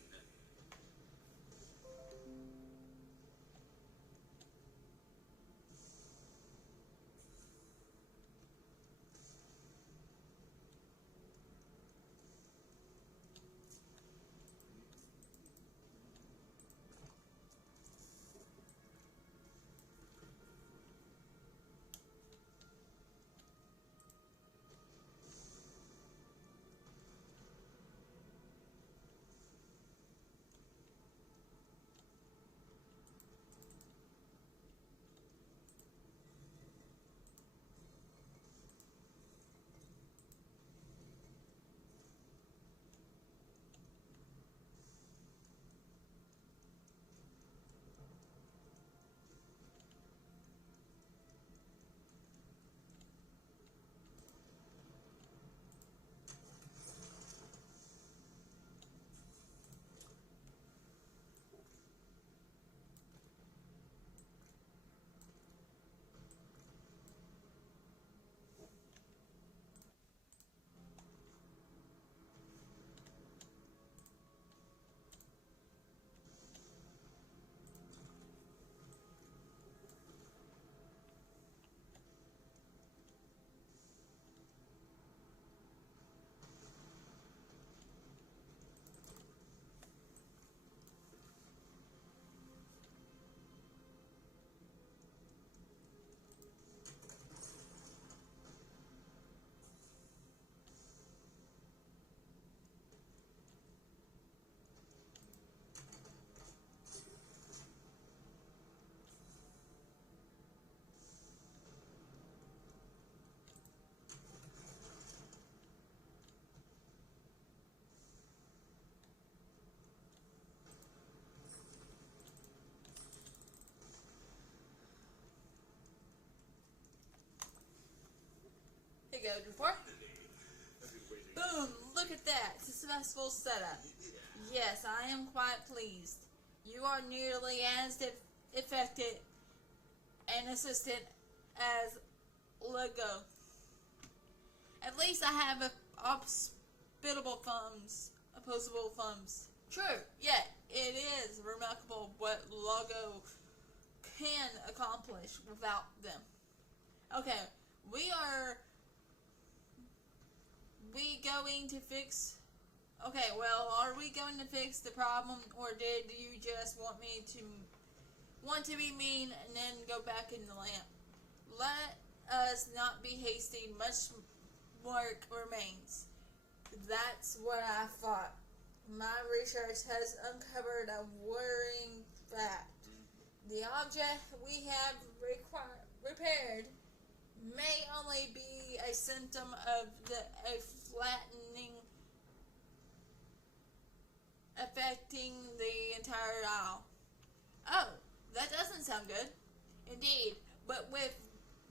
you go, Jafar. Boom! Look at that. Successful setup. Yes, I am quite pleased. You are nearly as effective and assistant as Lego. At least I have opposable thumbs. True, yeah, it is remarkable what Lego can accomplish without them. Okay, we going to fix... Okay, well, are we going to fix the problem, or did you just want to be mean and then go back in the lamp? Let us not be hasty. Much work remains. That's what I thought. My research has uncovered a worrying fact. The object we have repaired may only be a symptom of a flattening affecting the entire dial. Oh, that doesn't sound good. Indeed, but with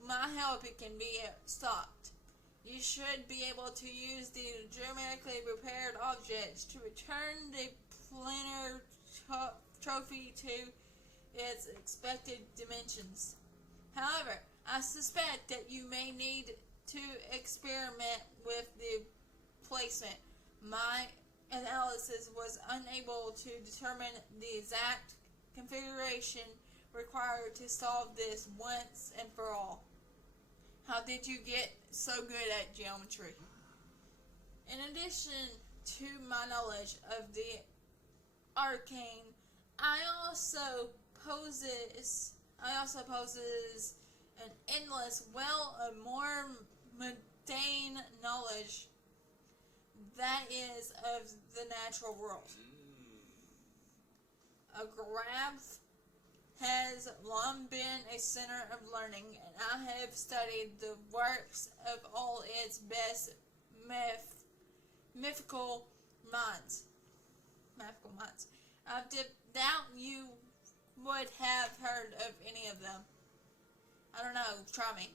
my help it can be stopped. You should be able to use the geometrically repaired objects to return the planar trophy to its expected dimensions. However, I suspect that you may need to experiment with the placement. My analysis was unable to determine the exact configuration required to solve this once and for all. How did you get so good at geometry? In addition to my knowledge of the arcane, I also possess an endless well of more mundane knowledge that is of the natural world. A graph has long been a center of learning, and I have studied the works of all its best mythical minds. I doubt you would have heard of any of them. I don't know, try me.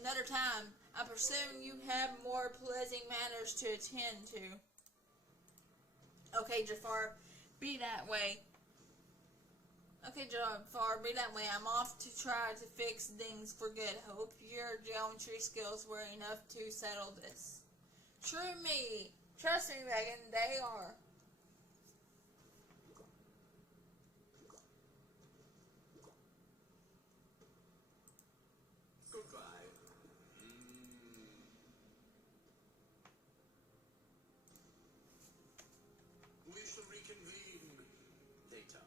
Another time, I presume you have more pleasant matters to attend to. Okay, Jafar, be that way. Okay, Jafar, be that way. I'm off to try to fix things for good. Hope your geometry skills were enough to settle this. Trust me, Megan, they are. Goodbye. We shall reconvene later.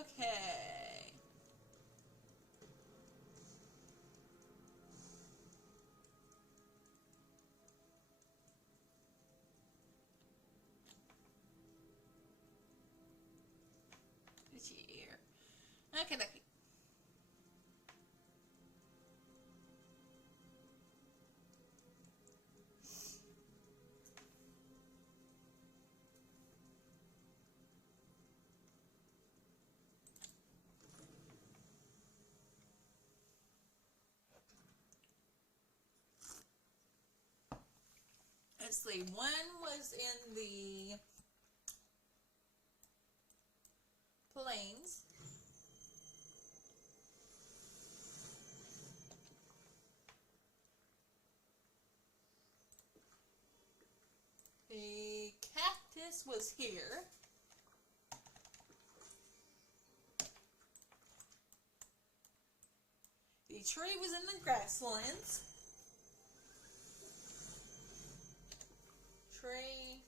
Okay. It's here. Okay. Let's see. One was in the plains. The cactus was here. The tree was in the grasslands. Tree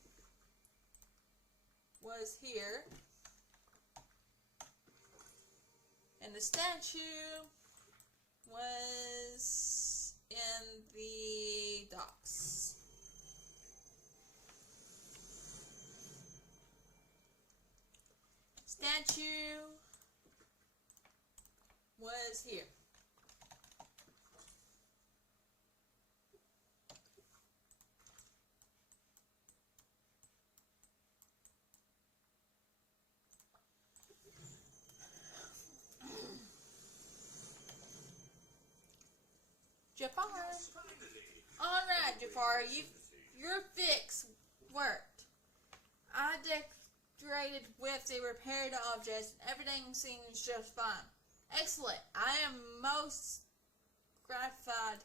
was here. And the statue was in the docks. Statue was here. Jafar. Yes, finally. Alright, Jafar, your fix worked. I decorated with the repaired objects. Everything seems just fine. Excellent. I am most gratified.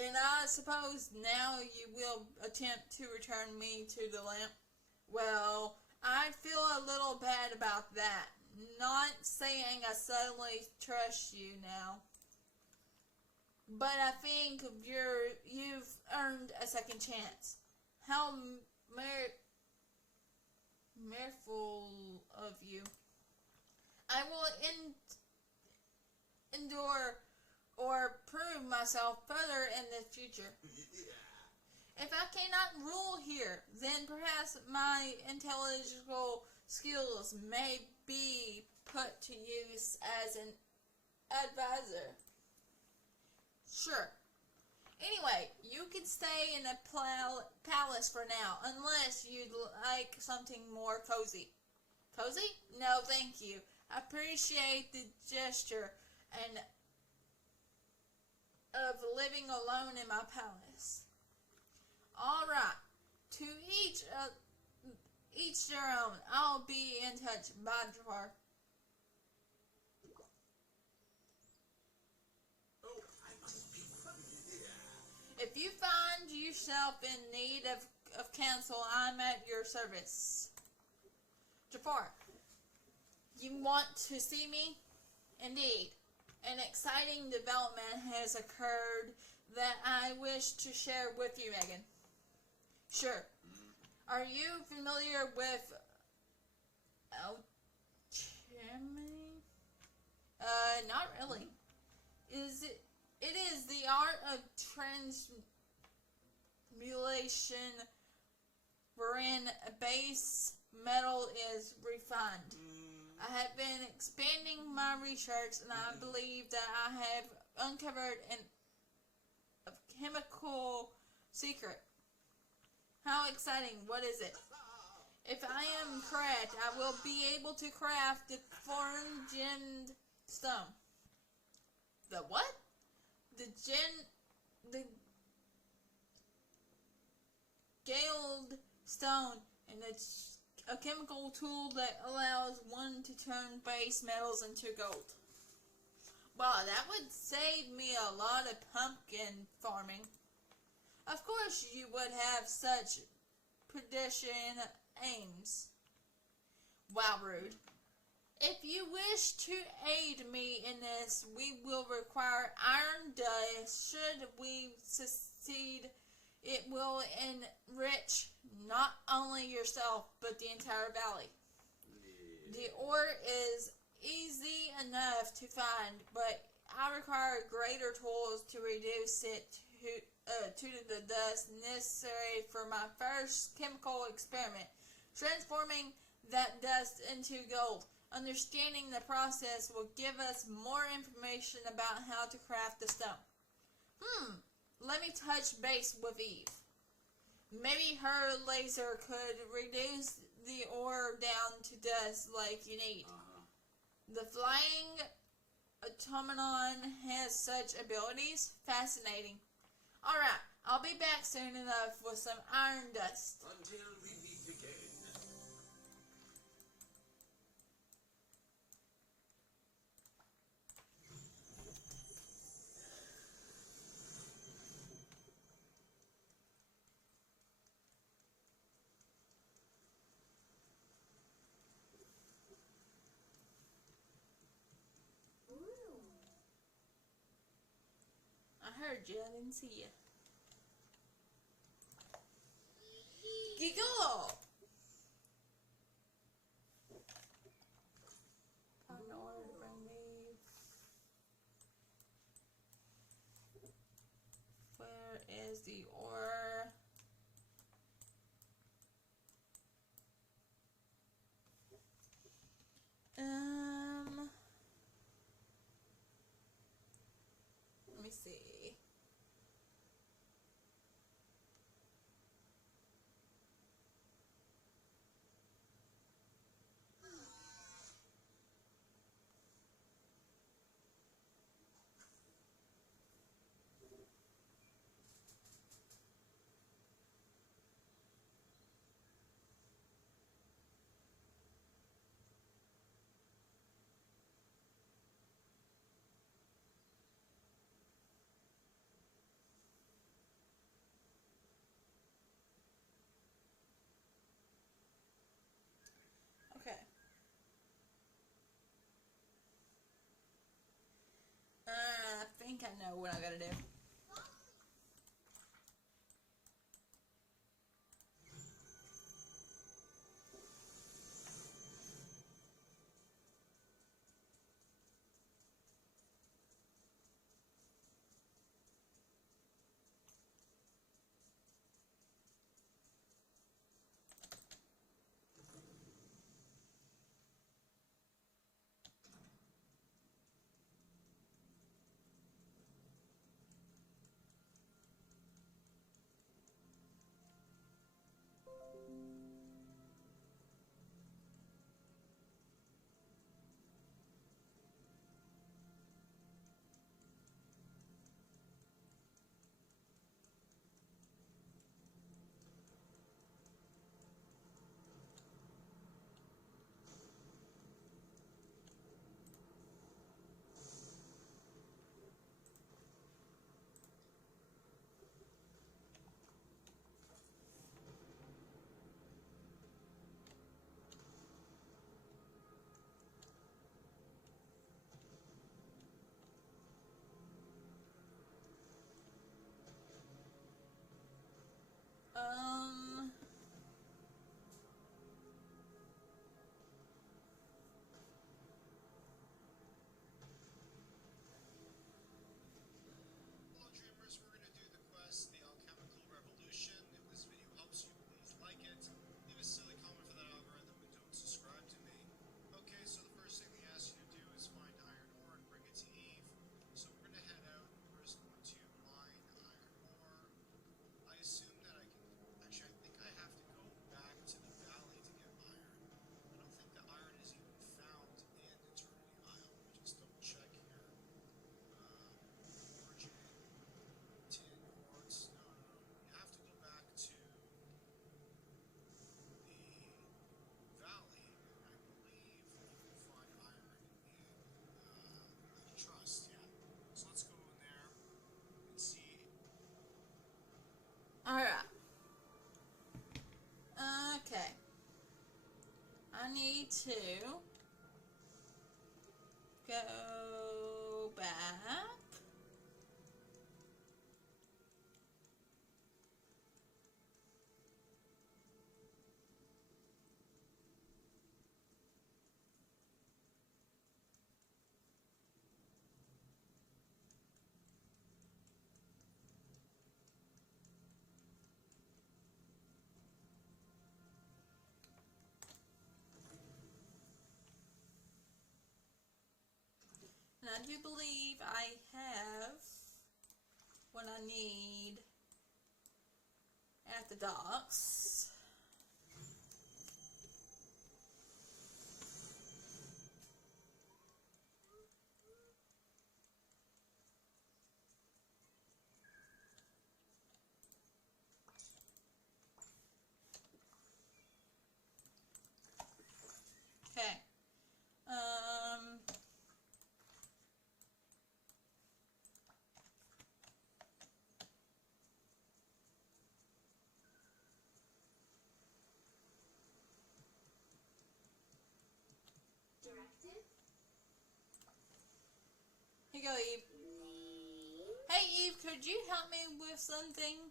And I suppose now you will attempt to return me to the lamp. Well, I feel a little bad about that. Not saying I suddenly trust you now. But I think you've earned a second chance. How merciful of you. I will endure or prove myself further in the future. Yeah. If I cannot rule here, then perhaps my intellectual skills may be put to use as an advisor. Sure. Anyway, you can stay in the palace for now, unless you'd like something more cozy. Cozy? No, thank you. I appreciate the gesture and of living alone in my palace. Alright, to each their own. I'll be in touch. Bye, Jafar. Oh, I must be funny. Yeah. If you find yourself in need of counsel, I'm at your service. Jafar, you want to see me? Indeed. An exciting development has occurred that I wish to share with you, Megan. Sure. Are you familiar with alchemy? Not really. It is the art of transmutation wherein a base metal is refined. I have been expanding my research and I believe that I have uncovered a chemical secret. How exciting. What is it? If I am correct, I will be able to craft the foreign gemmed stone. The what? The gilded stone, and it's a chemical tool that allows one to turn base metals into gold. Wow, that would save me a lot of pumpkin farming. Of course you would have such precision aims. Wow, rude. If you wish to aid me in this, we will require iron dust. Should we succeed, it will enrich not only yourself, but the entire valley. The ore is easy enough to find, but I require greater tools to reduce it to the dust necessary for my first chemical experiment, transforming that dust into gold. Understanding the process will give us more information about how to craft the stone. Let me touch base with Eve. Maybe her laser could reduce the ore down to dust like you need. The flying automaton has such abilities. Fascinating. Alright, I'll be back soon enough with some iron dust. Until we meet again. I heard you, I didn't see you. Giggle! Where is the ore? Let me see. know what I gotta do. Hello Dreamers, we're going to do the quest, the Alchemical Revolution. If this video helps you, please like it. Leave a silly comment for that algorithm and don't subscribe to me. Okay, so the first thing we ask you to do is find iron ore and bring it to Eve. So we're going to head out. We're just going to mine iron ore. I assume that I can... Actually, I think I have to go back to the valley to get iron. I don't think the iron is even found in Eternity Isle. Let me just double check here. Origin, tin, quartz. No. You have to go back to the valley, and I believe you can find iron in Lake Trust. Yeah. So let's go in there and see. Alright. Okay. I need to go back. And I do believe I have what I need at the docks. Okay. Here you go, Eve. Hey, Eve, could you help me with something?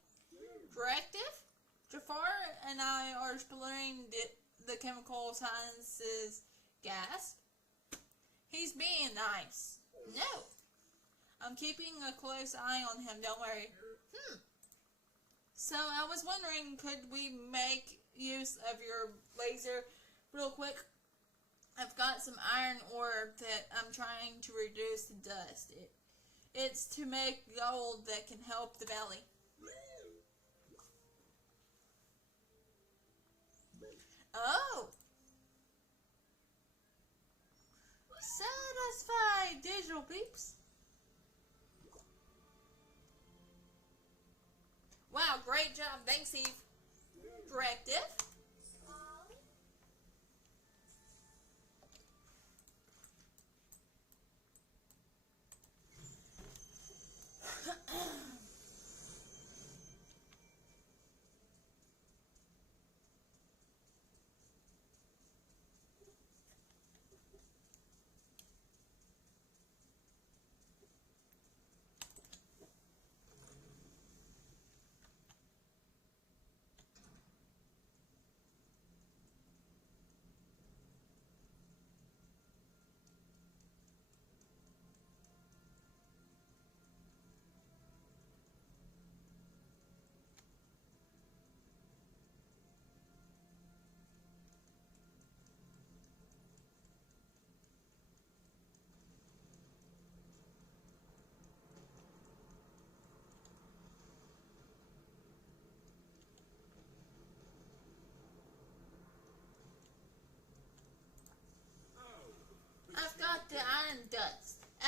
Directive? Jafar and I are exploring the chemical sciences gas. He's being nice. No. I'm keeping a close eye on him, don't worry. So I was wondering, could we make use of your laser real quick? I've got some iron ore that I'm trying to reduce to dust. It's to make gold that can help the valley. Oh! Satisfied, digital peeps. Wow, great job. Thanks, Eve. Directive.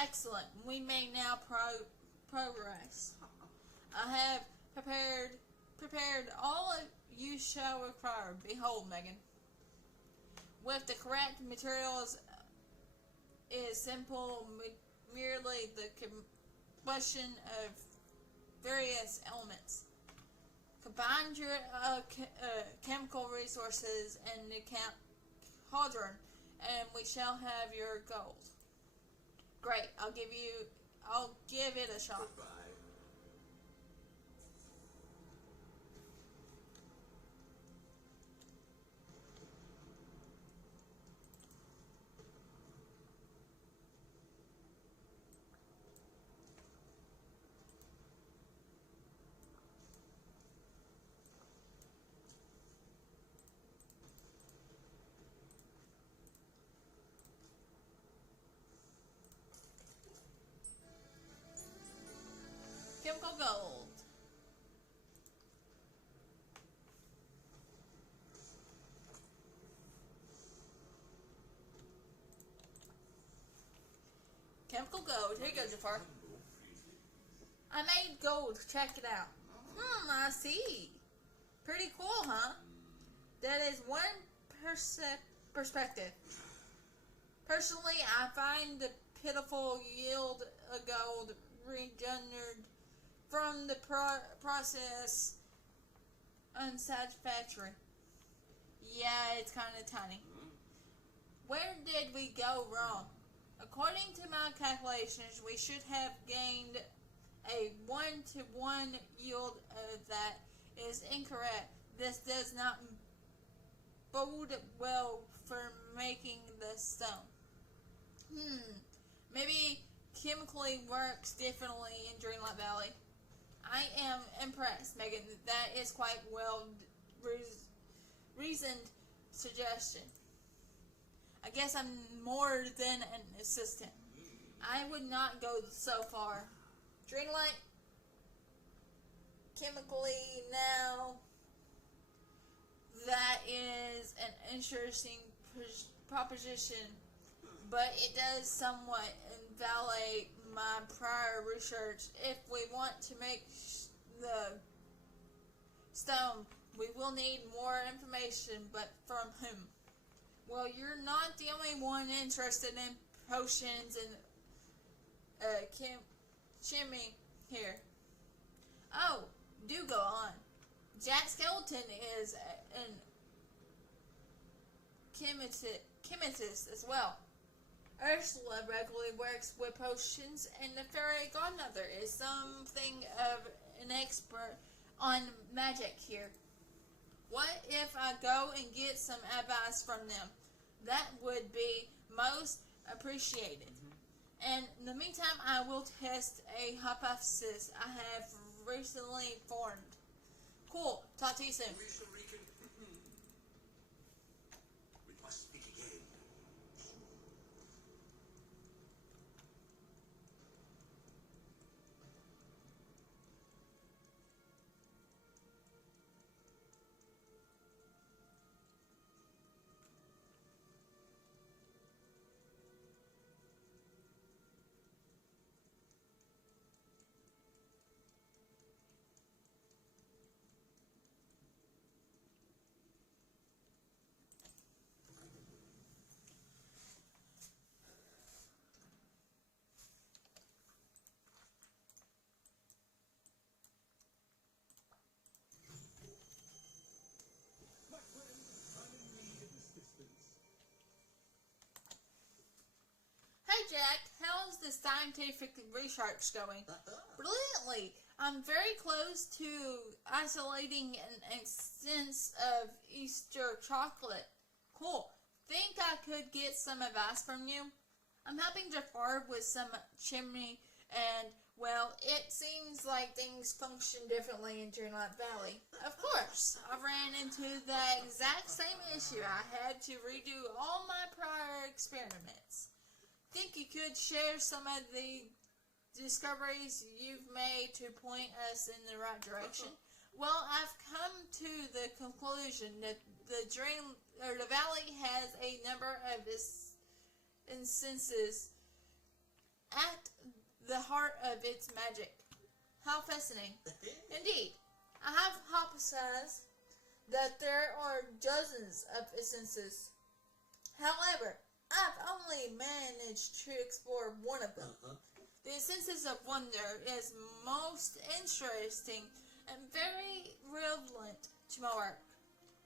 Excellent. We may now progress. I have prepared all you shall require. Behold, Megan. With the correct materials is simple, merely the combustion of various elements. Combine your chemical resources in the cauldron, and we shall have your gold. Great, I'll give it a shot. Goodbye. Chemical gold. Chemical gold. Here you go, Jafar. I made gold. Check it out. I see. Pretty cool, huh? That is one perspective. Personally, I find the pitiful yield of gold regenerated from the process unsatisfactory. Yeah, it's kind of tiny. Where did we go wrong? According to my calculations, we should have gained a 1-to-1 yield that is incorrect. This does not bode well for making the stone. Maybe chemically works differently in Dreamlight Valley. I am impressed, Megan. That is quite well reasoned suggestion. I guess I'm more than an assistant. I would not go so far. Dreamlight, chemically now, that is an interesting proposition, but it does somewhat invalidate my prior research. If we want to make the stone, we will need more information, but from whom? Well, you're not the only one interested in potions and chimney here. Oh, do go on. Jack Skeleton is an chemist as well. Ursula regularly works with potions, and the fairy godmother is something of an expert on magic here. What if I go and get some advice from them? That would be most appreciated. And in the meantime, I will test a hypothesis I have recently formed. Cool. Talk to you soon. We shall we must speak again. Hey Jack, how's the scientific research going? Brilliantly. I'm very close to isolating an essence of Easter chocolate. Cool. Think I could get some advice from you? I'm helping Jafar with some chimney, and, well, it seems like things function differently in Dreamlight Valley. Of course, I ran into the exact same issue. I had to redo all my prior experiments. Think you could share some of the discoveries you've made to point us in the right direction? Well, I've come to the conclusion that the valley has a number of instances at the heart of its magic. How fascinating. Indeed, I have hypothesized that there are dozens of essences. However, I've only managed to explore one of them. The Essences of Wonder is most interesting and very relevant to my work.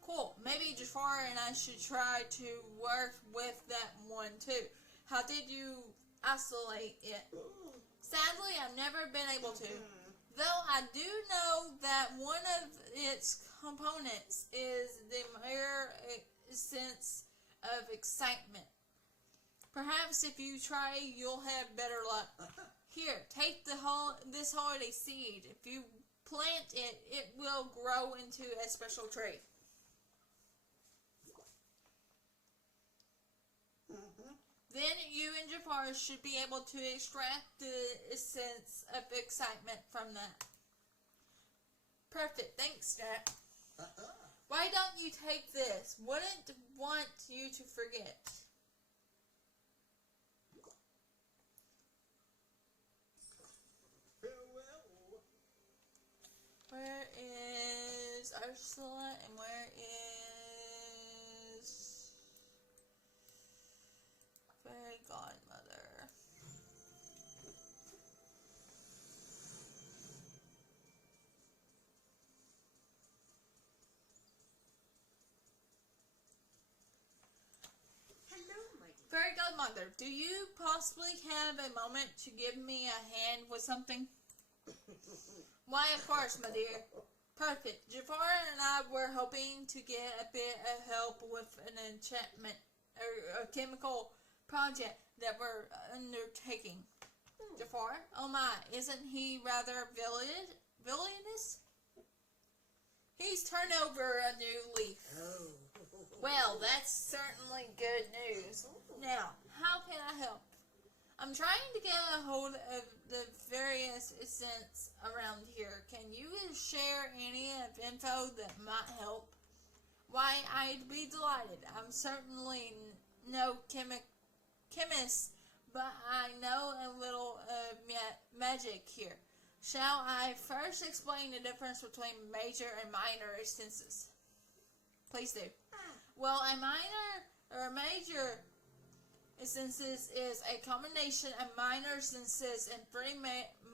Cool. Maybe Jafar and I should try to work with that one too. How did you isolate it? Sadly, I've never been able to. Though I do know that one of its components is the mere sense of excitement. Perhaps if you try, you'll have better luck. Here, take this holiday seed. If you plant it, it will grow into a special tree. Then you and Jafar should be able to extract the sense of excitement from that. Perfect. Thanks, Jack. Why don't you take this? Wouldn't want you to forget. Farewell. Where is Ursula and where is Fairy Godmother? Hello, my dear. Fairy Godmother, do you possibly have a moment to give me a hand with something? Why, of course, my dear. Perfect. Jafar and I were hoping to get a bit of help with an enchantment or a chemical project that we're undertaking. Jafar? Oh my, isn't he rather villainous? He's turned over a new leaf. Well, that's certainly good news. Now, how can I help? I'm trying to get a hold of the various essence around here. Can you share any info that might help? Why, I'd be delighted. I'm certainly no chemist, but I know a little magic here. Shall I first explain the difference between major and minor essences? Please do. Well, a minor or a major essences is a combination of minor essences and three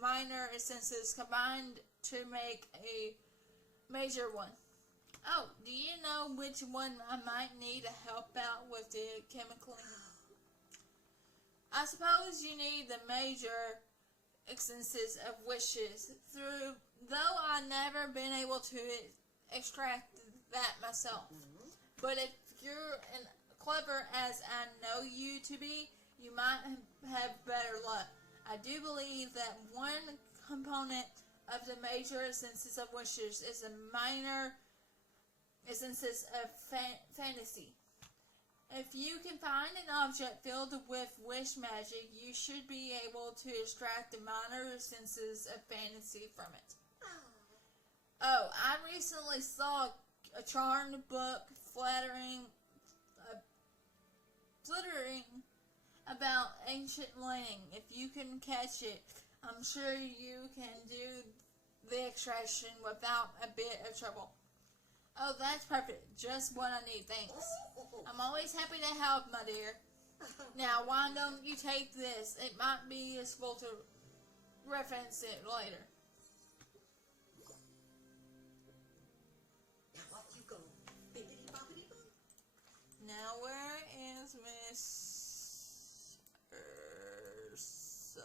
minor essences combined to make a major one. Oh, do you know which one I might need to help out with the chemically? I suppose you need the major essences of wishes, though I've never been able to extract that myself. But if you're clever as I know you to be, you might have better luck. I do believe that one component of the major essences of wishes is the minor essences of fantasy. If you can find an object filled with wish magic, you should be able to extract the minor essences of fantasy from it. Oh, I recently saw a charmed book flittering about ancient learning. If you can catch it, I'm sure you can do the extraction without a bit of trouble. Oh, that's perfect. Just what I need, thanks. I'm always happy to help, my dear. Now, why don't you take this? It might be useful to reference it later. Now off you go. Bippity boppity boo. Now, where is Miss Ursula?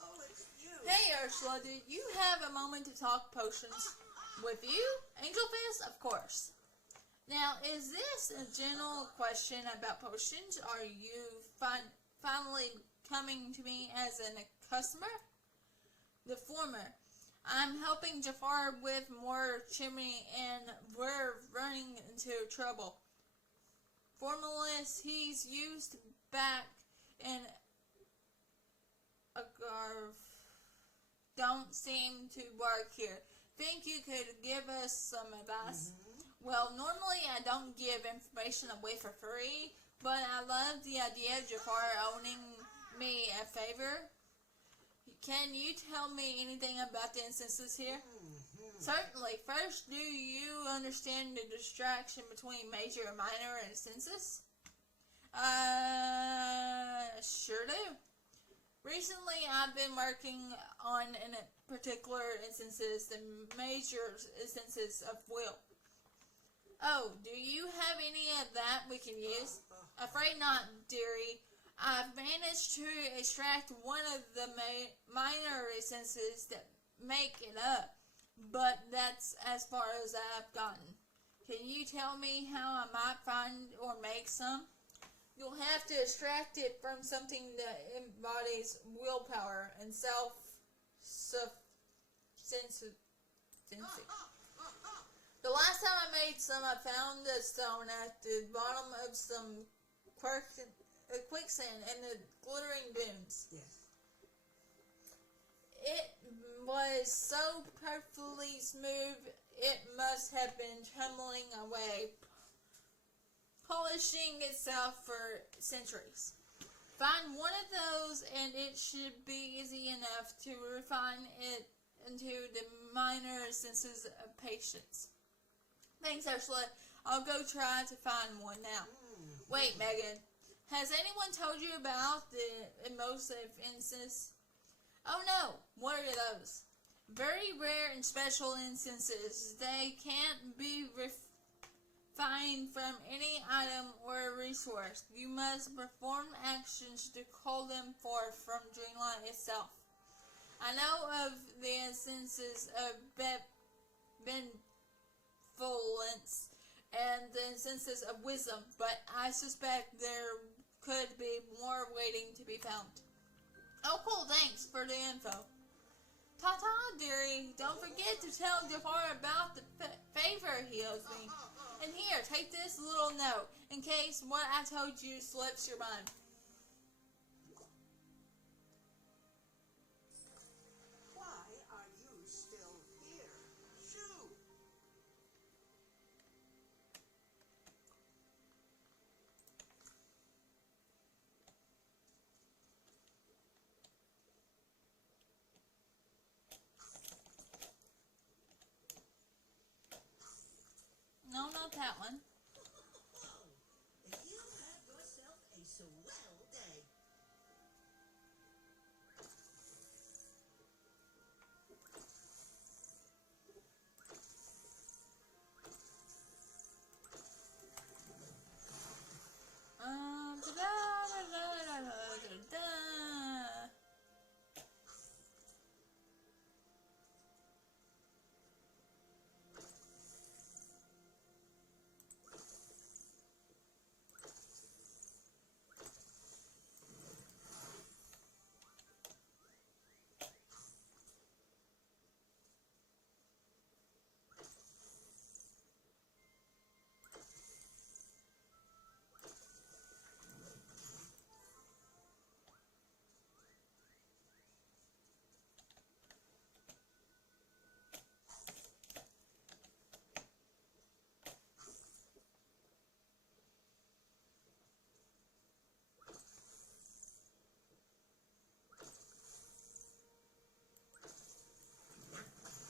Oh, it's you. Hey, Ursula, do you have a moment to talk potions? With you? Angel Fist? Of course. Now, is this a general question about potions? Are you finally coming to me as a customer? The former. I'm helping Jafar with more chimney and we're running into trouble. Formalist, he's used back in don't seem to work here. Think you could give us some advice? Well, normally I don't give information away for free, but I love the idea of Jafar owning me a favor. Can you tell me anything about the instances here? Certainly. First, do you understand the distraction between major and minor instances? Sure do. Recently, I've been working on, in particular instances, the major instances of will. Oh, do you have any of that we can use? Afraid not, dearie. I've managed to extract one of the minor instances that make it up, but that's as far as I've gotten. Can you tell me how I might find or make some? You'll have to extract it from something that embodies willpower and self-sufficiency. The last time I made some, I found a stone at the bottom of some quicksand and the glittering dunes. Yes. It was so perfectly smooth, it must have been tumbling away, polishing itself for centuries. Find one of those and it should be easy enough to refine it into the minor senses of patience. Thanks, Ursula. I'll go try to find one now. Wait, Megan. Has anyone told you about the emotive instance? Oh no, what are those? Very rare and special instances. They can't be refined from any item or resource. You must perform actions to call them forth from dreamlight itself. I know of the instances of benevolence and the instances of wisdom, but I suspect there could be more waiting to be found. Oh, cool, thanks for the info. Ta-ta, dearie. Don't forget to tell Jafar about the favor he owes me. And here, take this little note, in case what I told you slips your mind. Why are you still here? Shoo! No, not that one. You've had yourself a swell day. Da-da-da-da-da-da-da.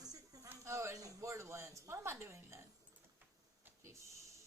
Was it that I Oh, in Borderlands. What am I doing then? Sheesh.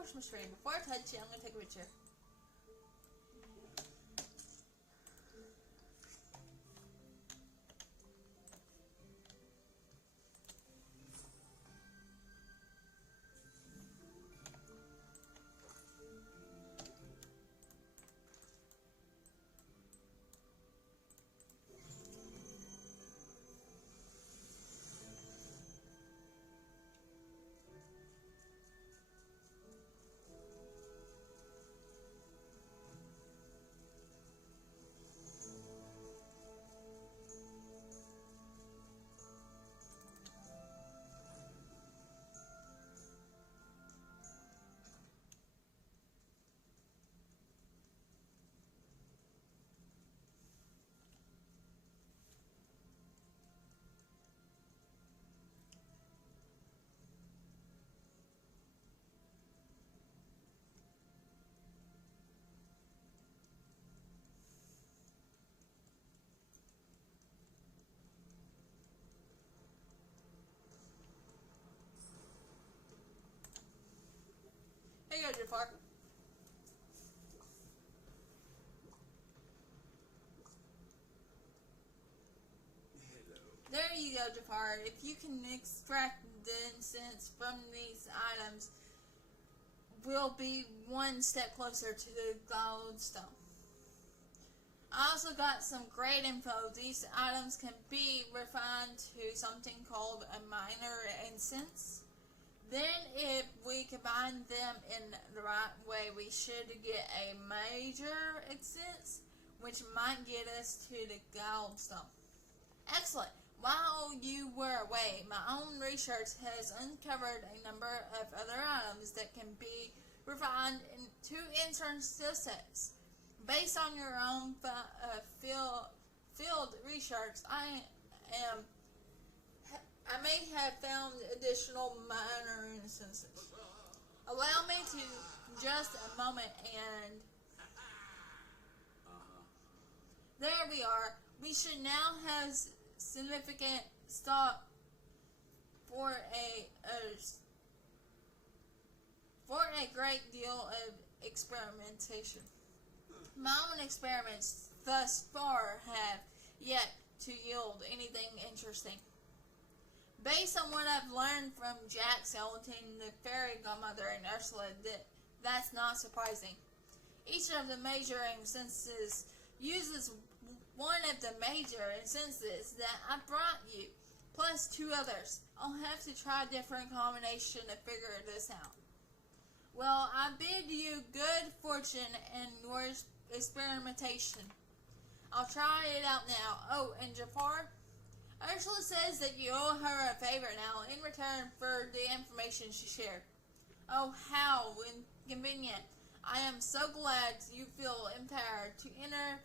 Christmas tree. Before I touch it, I'm gonna take a picture. Here you go, Jafar. There you go, Jafar. If you can extract the incense from these items, we'll be one step closer to the goldstone. I also got some great info. These items can be refined to something called a minor incense. Then if we combine them in the right way, we should get a major incense, which might get us to the goldstone. Excellent. While you were away, my own research has uncovered a number of other items that can be refined into instant skill sets. Based on your own field research, I may have found additional minor instances. Allow me to just a moment and there we are. We should now have significant stock for a great deal of experimentation. My own experiments thus far have yet to yield anything interesting. Based on what I've learned from Jack Skeleton, the fairy godmother, and Ursula, that's not surprising. Each of the major instances uses one of the major instances that I brought you, plus 2 others. I'll have to try a different combination to figure this out. Well, I bid you good fortune in your experimentation. I'll try it out now. Oh, and Jafar? Ursula says that you owe her a favor now in return for the information she shared. Oh, how inconvenient. I am so glad you feel empowered to enter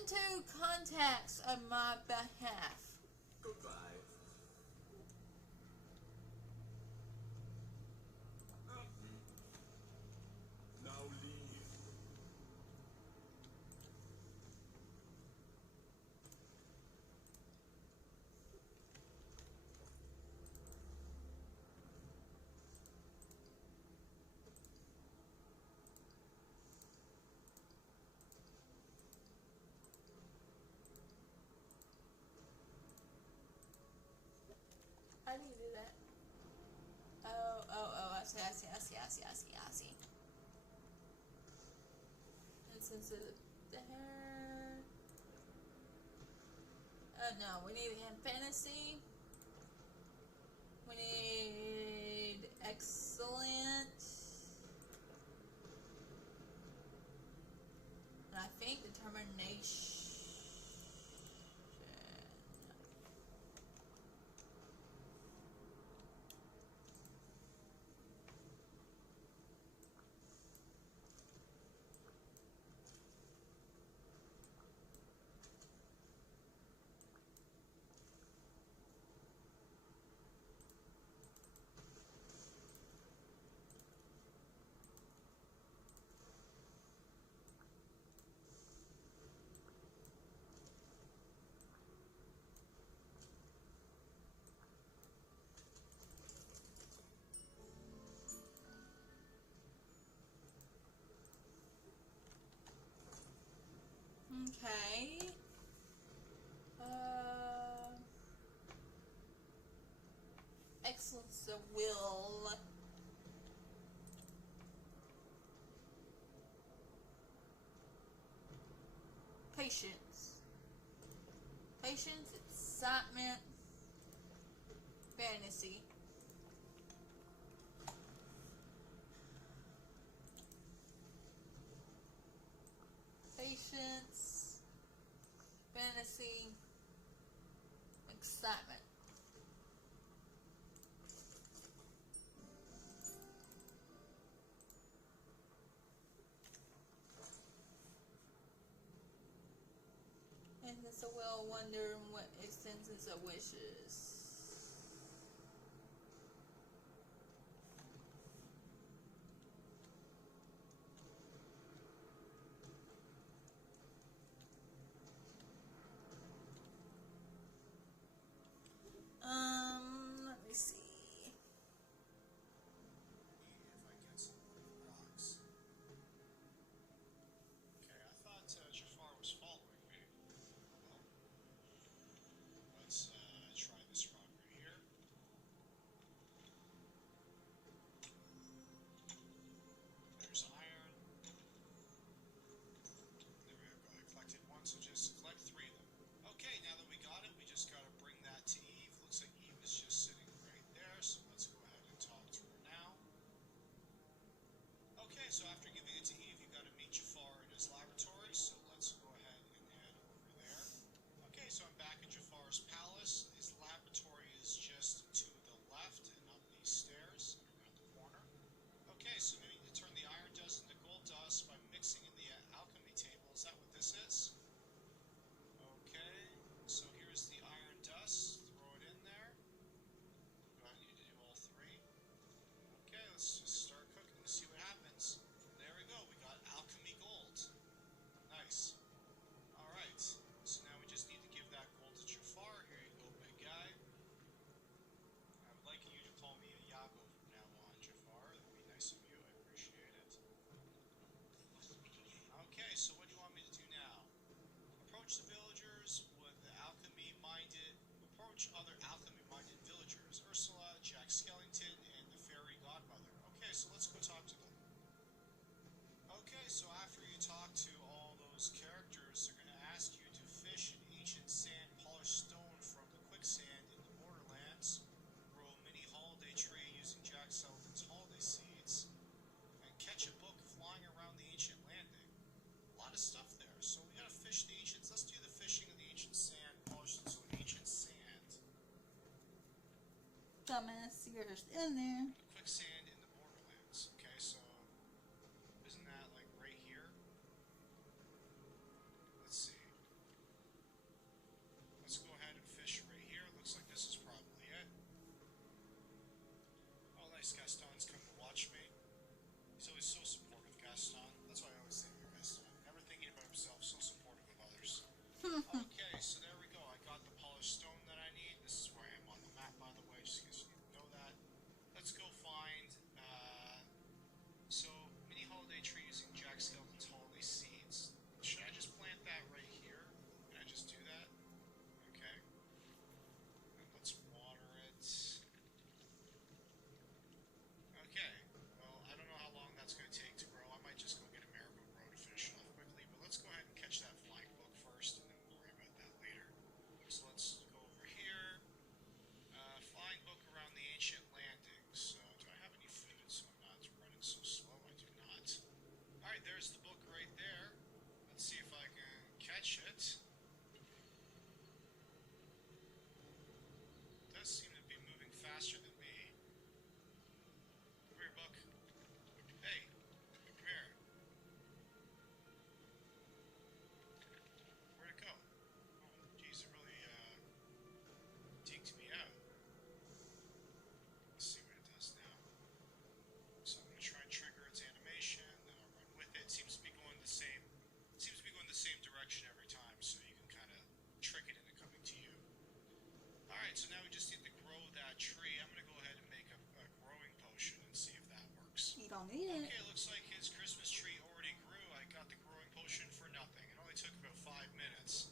into contacts on my behalf. Goodbye. Now leave. How do you do that? Oh, I see. Instance of the hair. No, we need fantasy. We need excellent. And I think determination. is a will. Patience. Patience, excitement, fantasy. Patience, fantasy, excitement. And it's a will, wonder what extends of wishes. Let me see. If I get some rocks. Okay, I thought Jafar was following me. Well, let's try this rock right here. There's iron. There we go. I collected one, so just collect 3 of them. Okay, now that we got it, we just gotta bring that to Eve. Looks like Eve is just sitting right there, so let's go ahead and talk to her now. Okay, so after giving it to Eve, you gotta meet Jafar in his laboratory, so let's go ahead and head over there. Okay, so I'm back in Jafar's palace. His laboratory is just to the left and up these stairs and around the corner. Okay, so we need to turn the iron dust into gold dust by mixing in the alchemy table. Is that what this is? Okay, so here's the iron dust. Throw it in there. Do I need to do all 3? Okay, let's just start cooking to see what happens. There we go. We got alchemy gold. Nice. Alright, so now we just need to give that gold to Jafar. Here you go, big guy. I would like you to call me a Yago from now on, Jafar. That would be nice of you. I appreciate it. Okay, so what do you want me to do now? Approach the villagers with the alchemy-minded. Approach other alchemy-minded villagers. Ursula, Jack Skellington, and the fairy godmother. Okay, so let's go talk to them. Okay, so after you talk to all those characters, they're going to ask you to fish an ancient sand polished stone from the quicksand in the borderlands, grow a mini holiday tree using Jack Skellington's holiday seeds, and catch a book flying around the ancient landing. A lot of stuff there. So we gotta fish the ancients. Let's do the fishing of the ancient sand, polished so ancient sand. Dumbass, you're in there. The quicksand in the borderlands. Okay, so isn't that like right here? Let's see. Let's go ahead and fish right here. Looks like this is probably it. Oh, nice. Gaston's come to watch me. He's always so supportive, Gaston. That's why I always say Gaston. Never thinking about himself, so supportive of others. Okay, so there we go. I got the polished stone that I need. This is where I am on the map, by the way, just in case you didn't know that. Let's go find, so, mini holiday tree using Jack Skellington's holiday seeds. Should I just plant that right here? Can I just do that? Okay. And let's water it. Okay. Well, I don't know how long that's going to take to grow. I might just go get a marigold grow to finish it off quickly, but let's go ahead and catch that flying book first, and then we'll worry about that later. So let's go over here. Flying book around the ancient landing. So, do I have any food so I'm not running so slow? I do not. Alright, there's the book right there. Let's see if I can catch it. It does seem to be moving faster than me. Come here, book. Hey, come here. Where'd it go? Oh, geez, it really, deked me out. Let's see what it does now. So I'm gonna try and trigger its animation, then I'll run with it. Seems to be going the same direction every time, so you can kind of trick it into coming to you. Alright, so now we just need to grow that tree. I'm gonna go ahead and make a growing potion and see if that works. You don't need it. Okay, looks like his Christmas tree already grew. I got the growing potion for nothing. It only took about 5 minutes.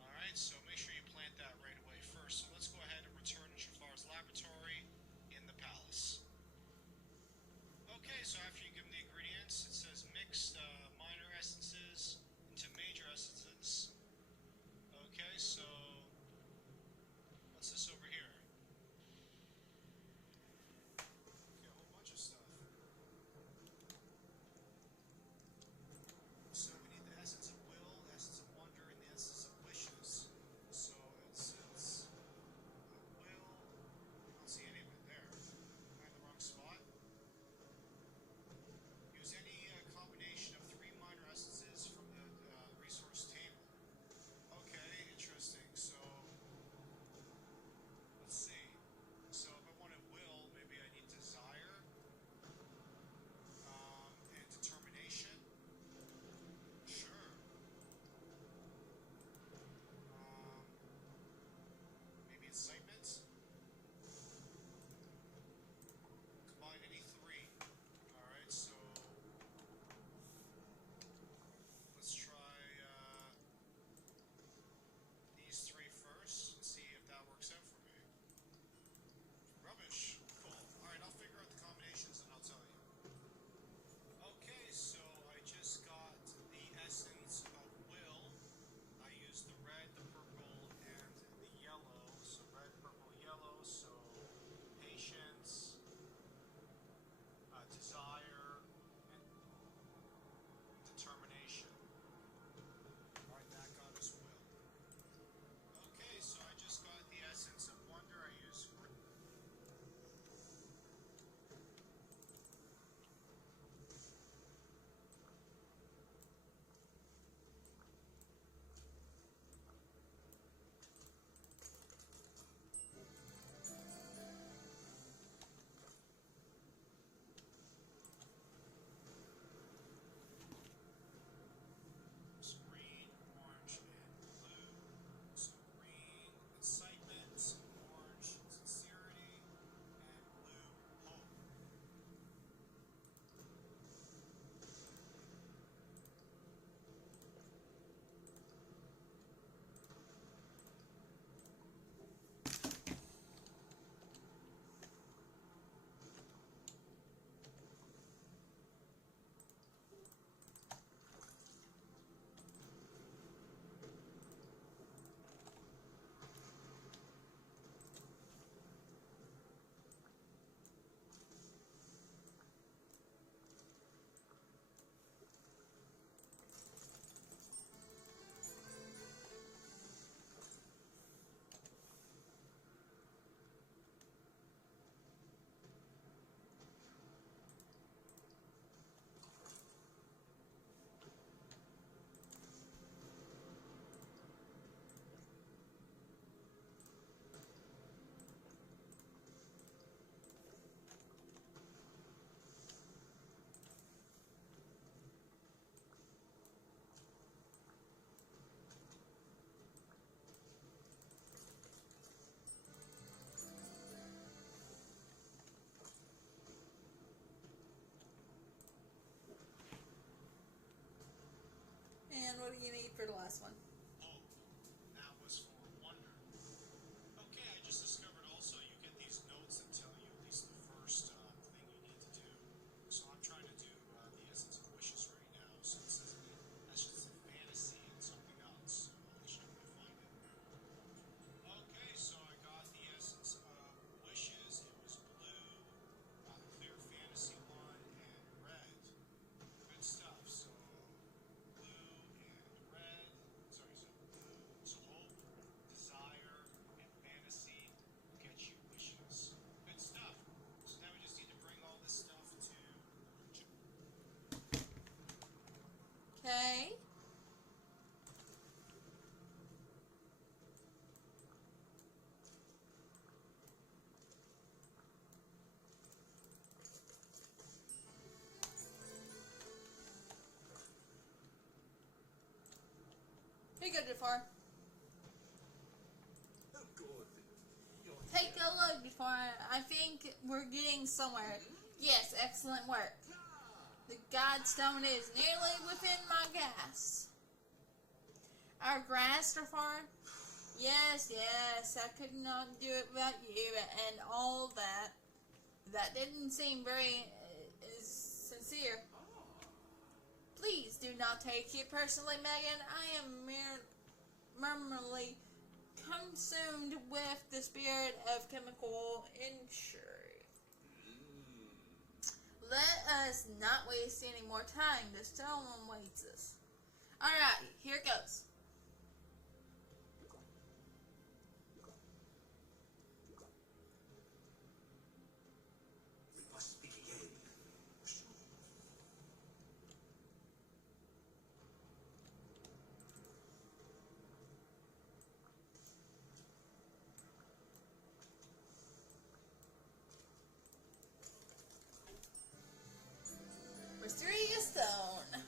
Alright, so make sure you plant that right away first. So let's go ahead and return to Jafar's laboratory. what do you need for the last one? Oh, that was for wonder. Okay, I just discovered also you get these notes that tell you at least the first thing you need to do. So I'm trying to do the essence of wishes right now. So it says that's just a fantasy and something else. So I'll let you know when I find it. Okay, so I got the essence of wishes. It was blue, clear fantasy one, and red. Good stuff. So blue and red. Sorry, so blue. So hope, desire, and fantasy will get you wishes. Good stuff. So now we just need to bring all this stuff to. Okay. Here you go, Jafar. Oh, God. You're Take here. a look, Jafar. I think we're getting somewhere. Yes, excellent work. The Godstone is nearly within my grasp. Our grasp, Jafar? Yes, yes, I could not do it without you and all that. That didn't seem very sincere. Please do not take it personally, Megan. I am merely consumed with the spirit of chemical injury. Let us not waste any more time. The stone waits us. Alright, here it goes. We must speak again. Sure. Mysterious stone.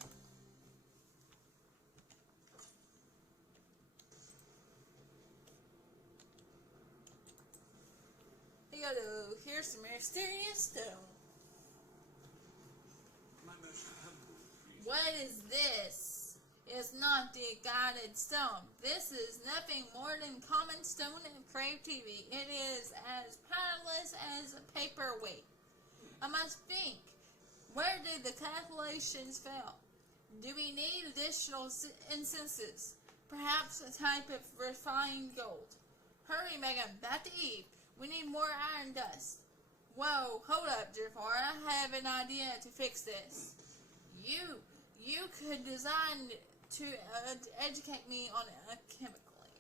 Here you go. Here's some mysterious stone. My most humble greetings. What is this? It's not the guided stone. This is nothing more than common stone of Crave TV. It is as powerless as a paperweight. I must think. Where did the calculations fail? Do we need additional incenses? Perhaps a type of refined gold. Hurry, Megan. Back to Eve. We need more iron dust. Whoa, hold up, Jafar. I have an idea to fix this. You could design to educate me on it chemically.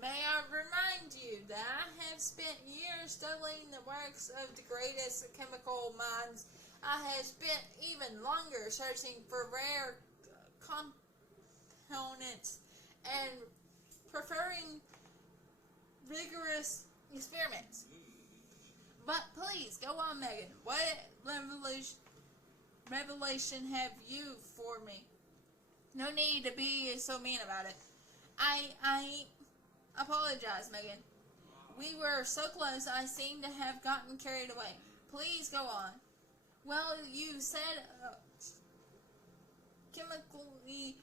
May I remind you that I have spent years studying the works of the greatest chemical minds. I have spent even longer searching for rare components and preferring rigorous experiments. But please, go on, Megan. What revelation have you for me? No need to be so mean about it. I apologize, Megan. We were so close, I seem to have gotten carried away. Please go on. Well, you said chemically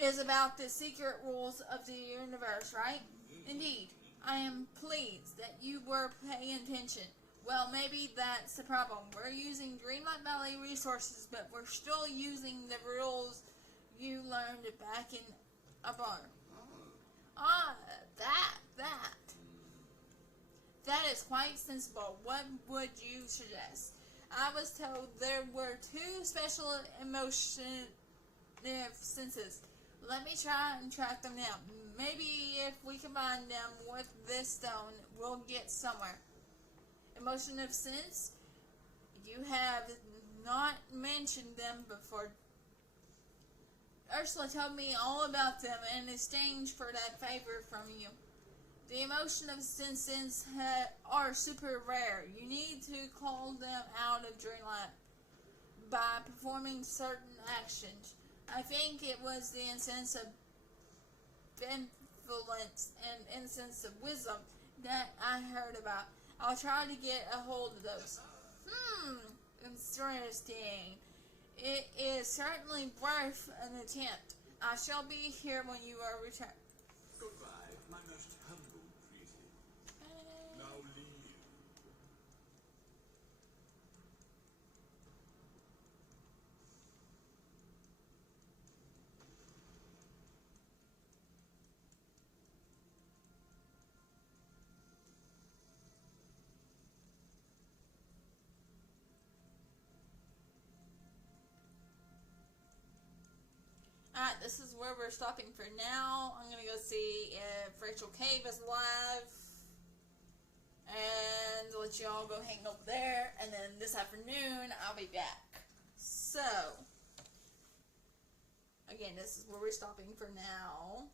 is about the secret rules of the universe, right? Indeed. I am pleased that you were paying attention. Well, maybe that's the problem. We're using Dreamlight Valley resources, but we're still using the rules you learned back in a bar. That is quite sensible. What would you suggest? I was told there were two special emotive senses. Let me try and track them down. Maybe if we combine them with this stone, we'll get somewhere. Emotive sense? You have not mentioned them before. Ursula told me all about them in exchange for that favor from you. The emotive senses are super rare. You need to call them out of Dreamland by performing certain actions. I think it was the incense of benevolence and incense of wisdom that I heard about. I'll try to get a hold of those. Interesting. It is certainly worth an attempt. I shall be here when you are returned. Goodbye, my most humble greeting. Now leave. Alright, this is where we're stopping for now. I'm gonna go see if Rachel Cave is alive. And let y'all go hang over there. And then this afternoon, I'll be back. So, again, this is where we're stopping for now.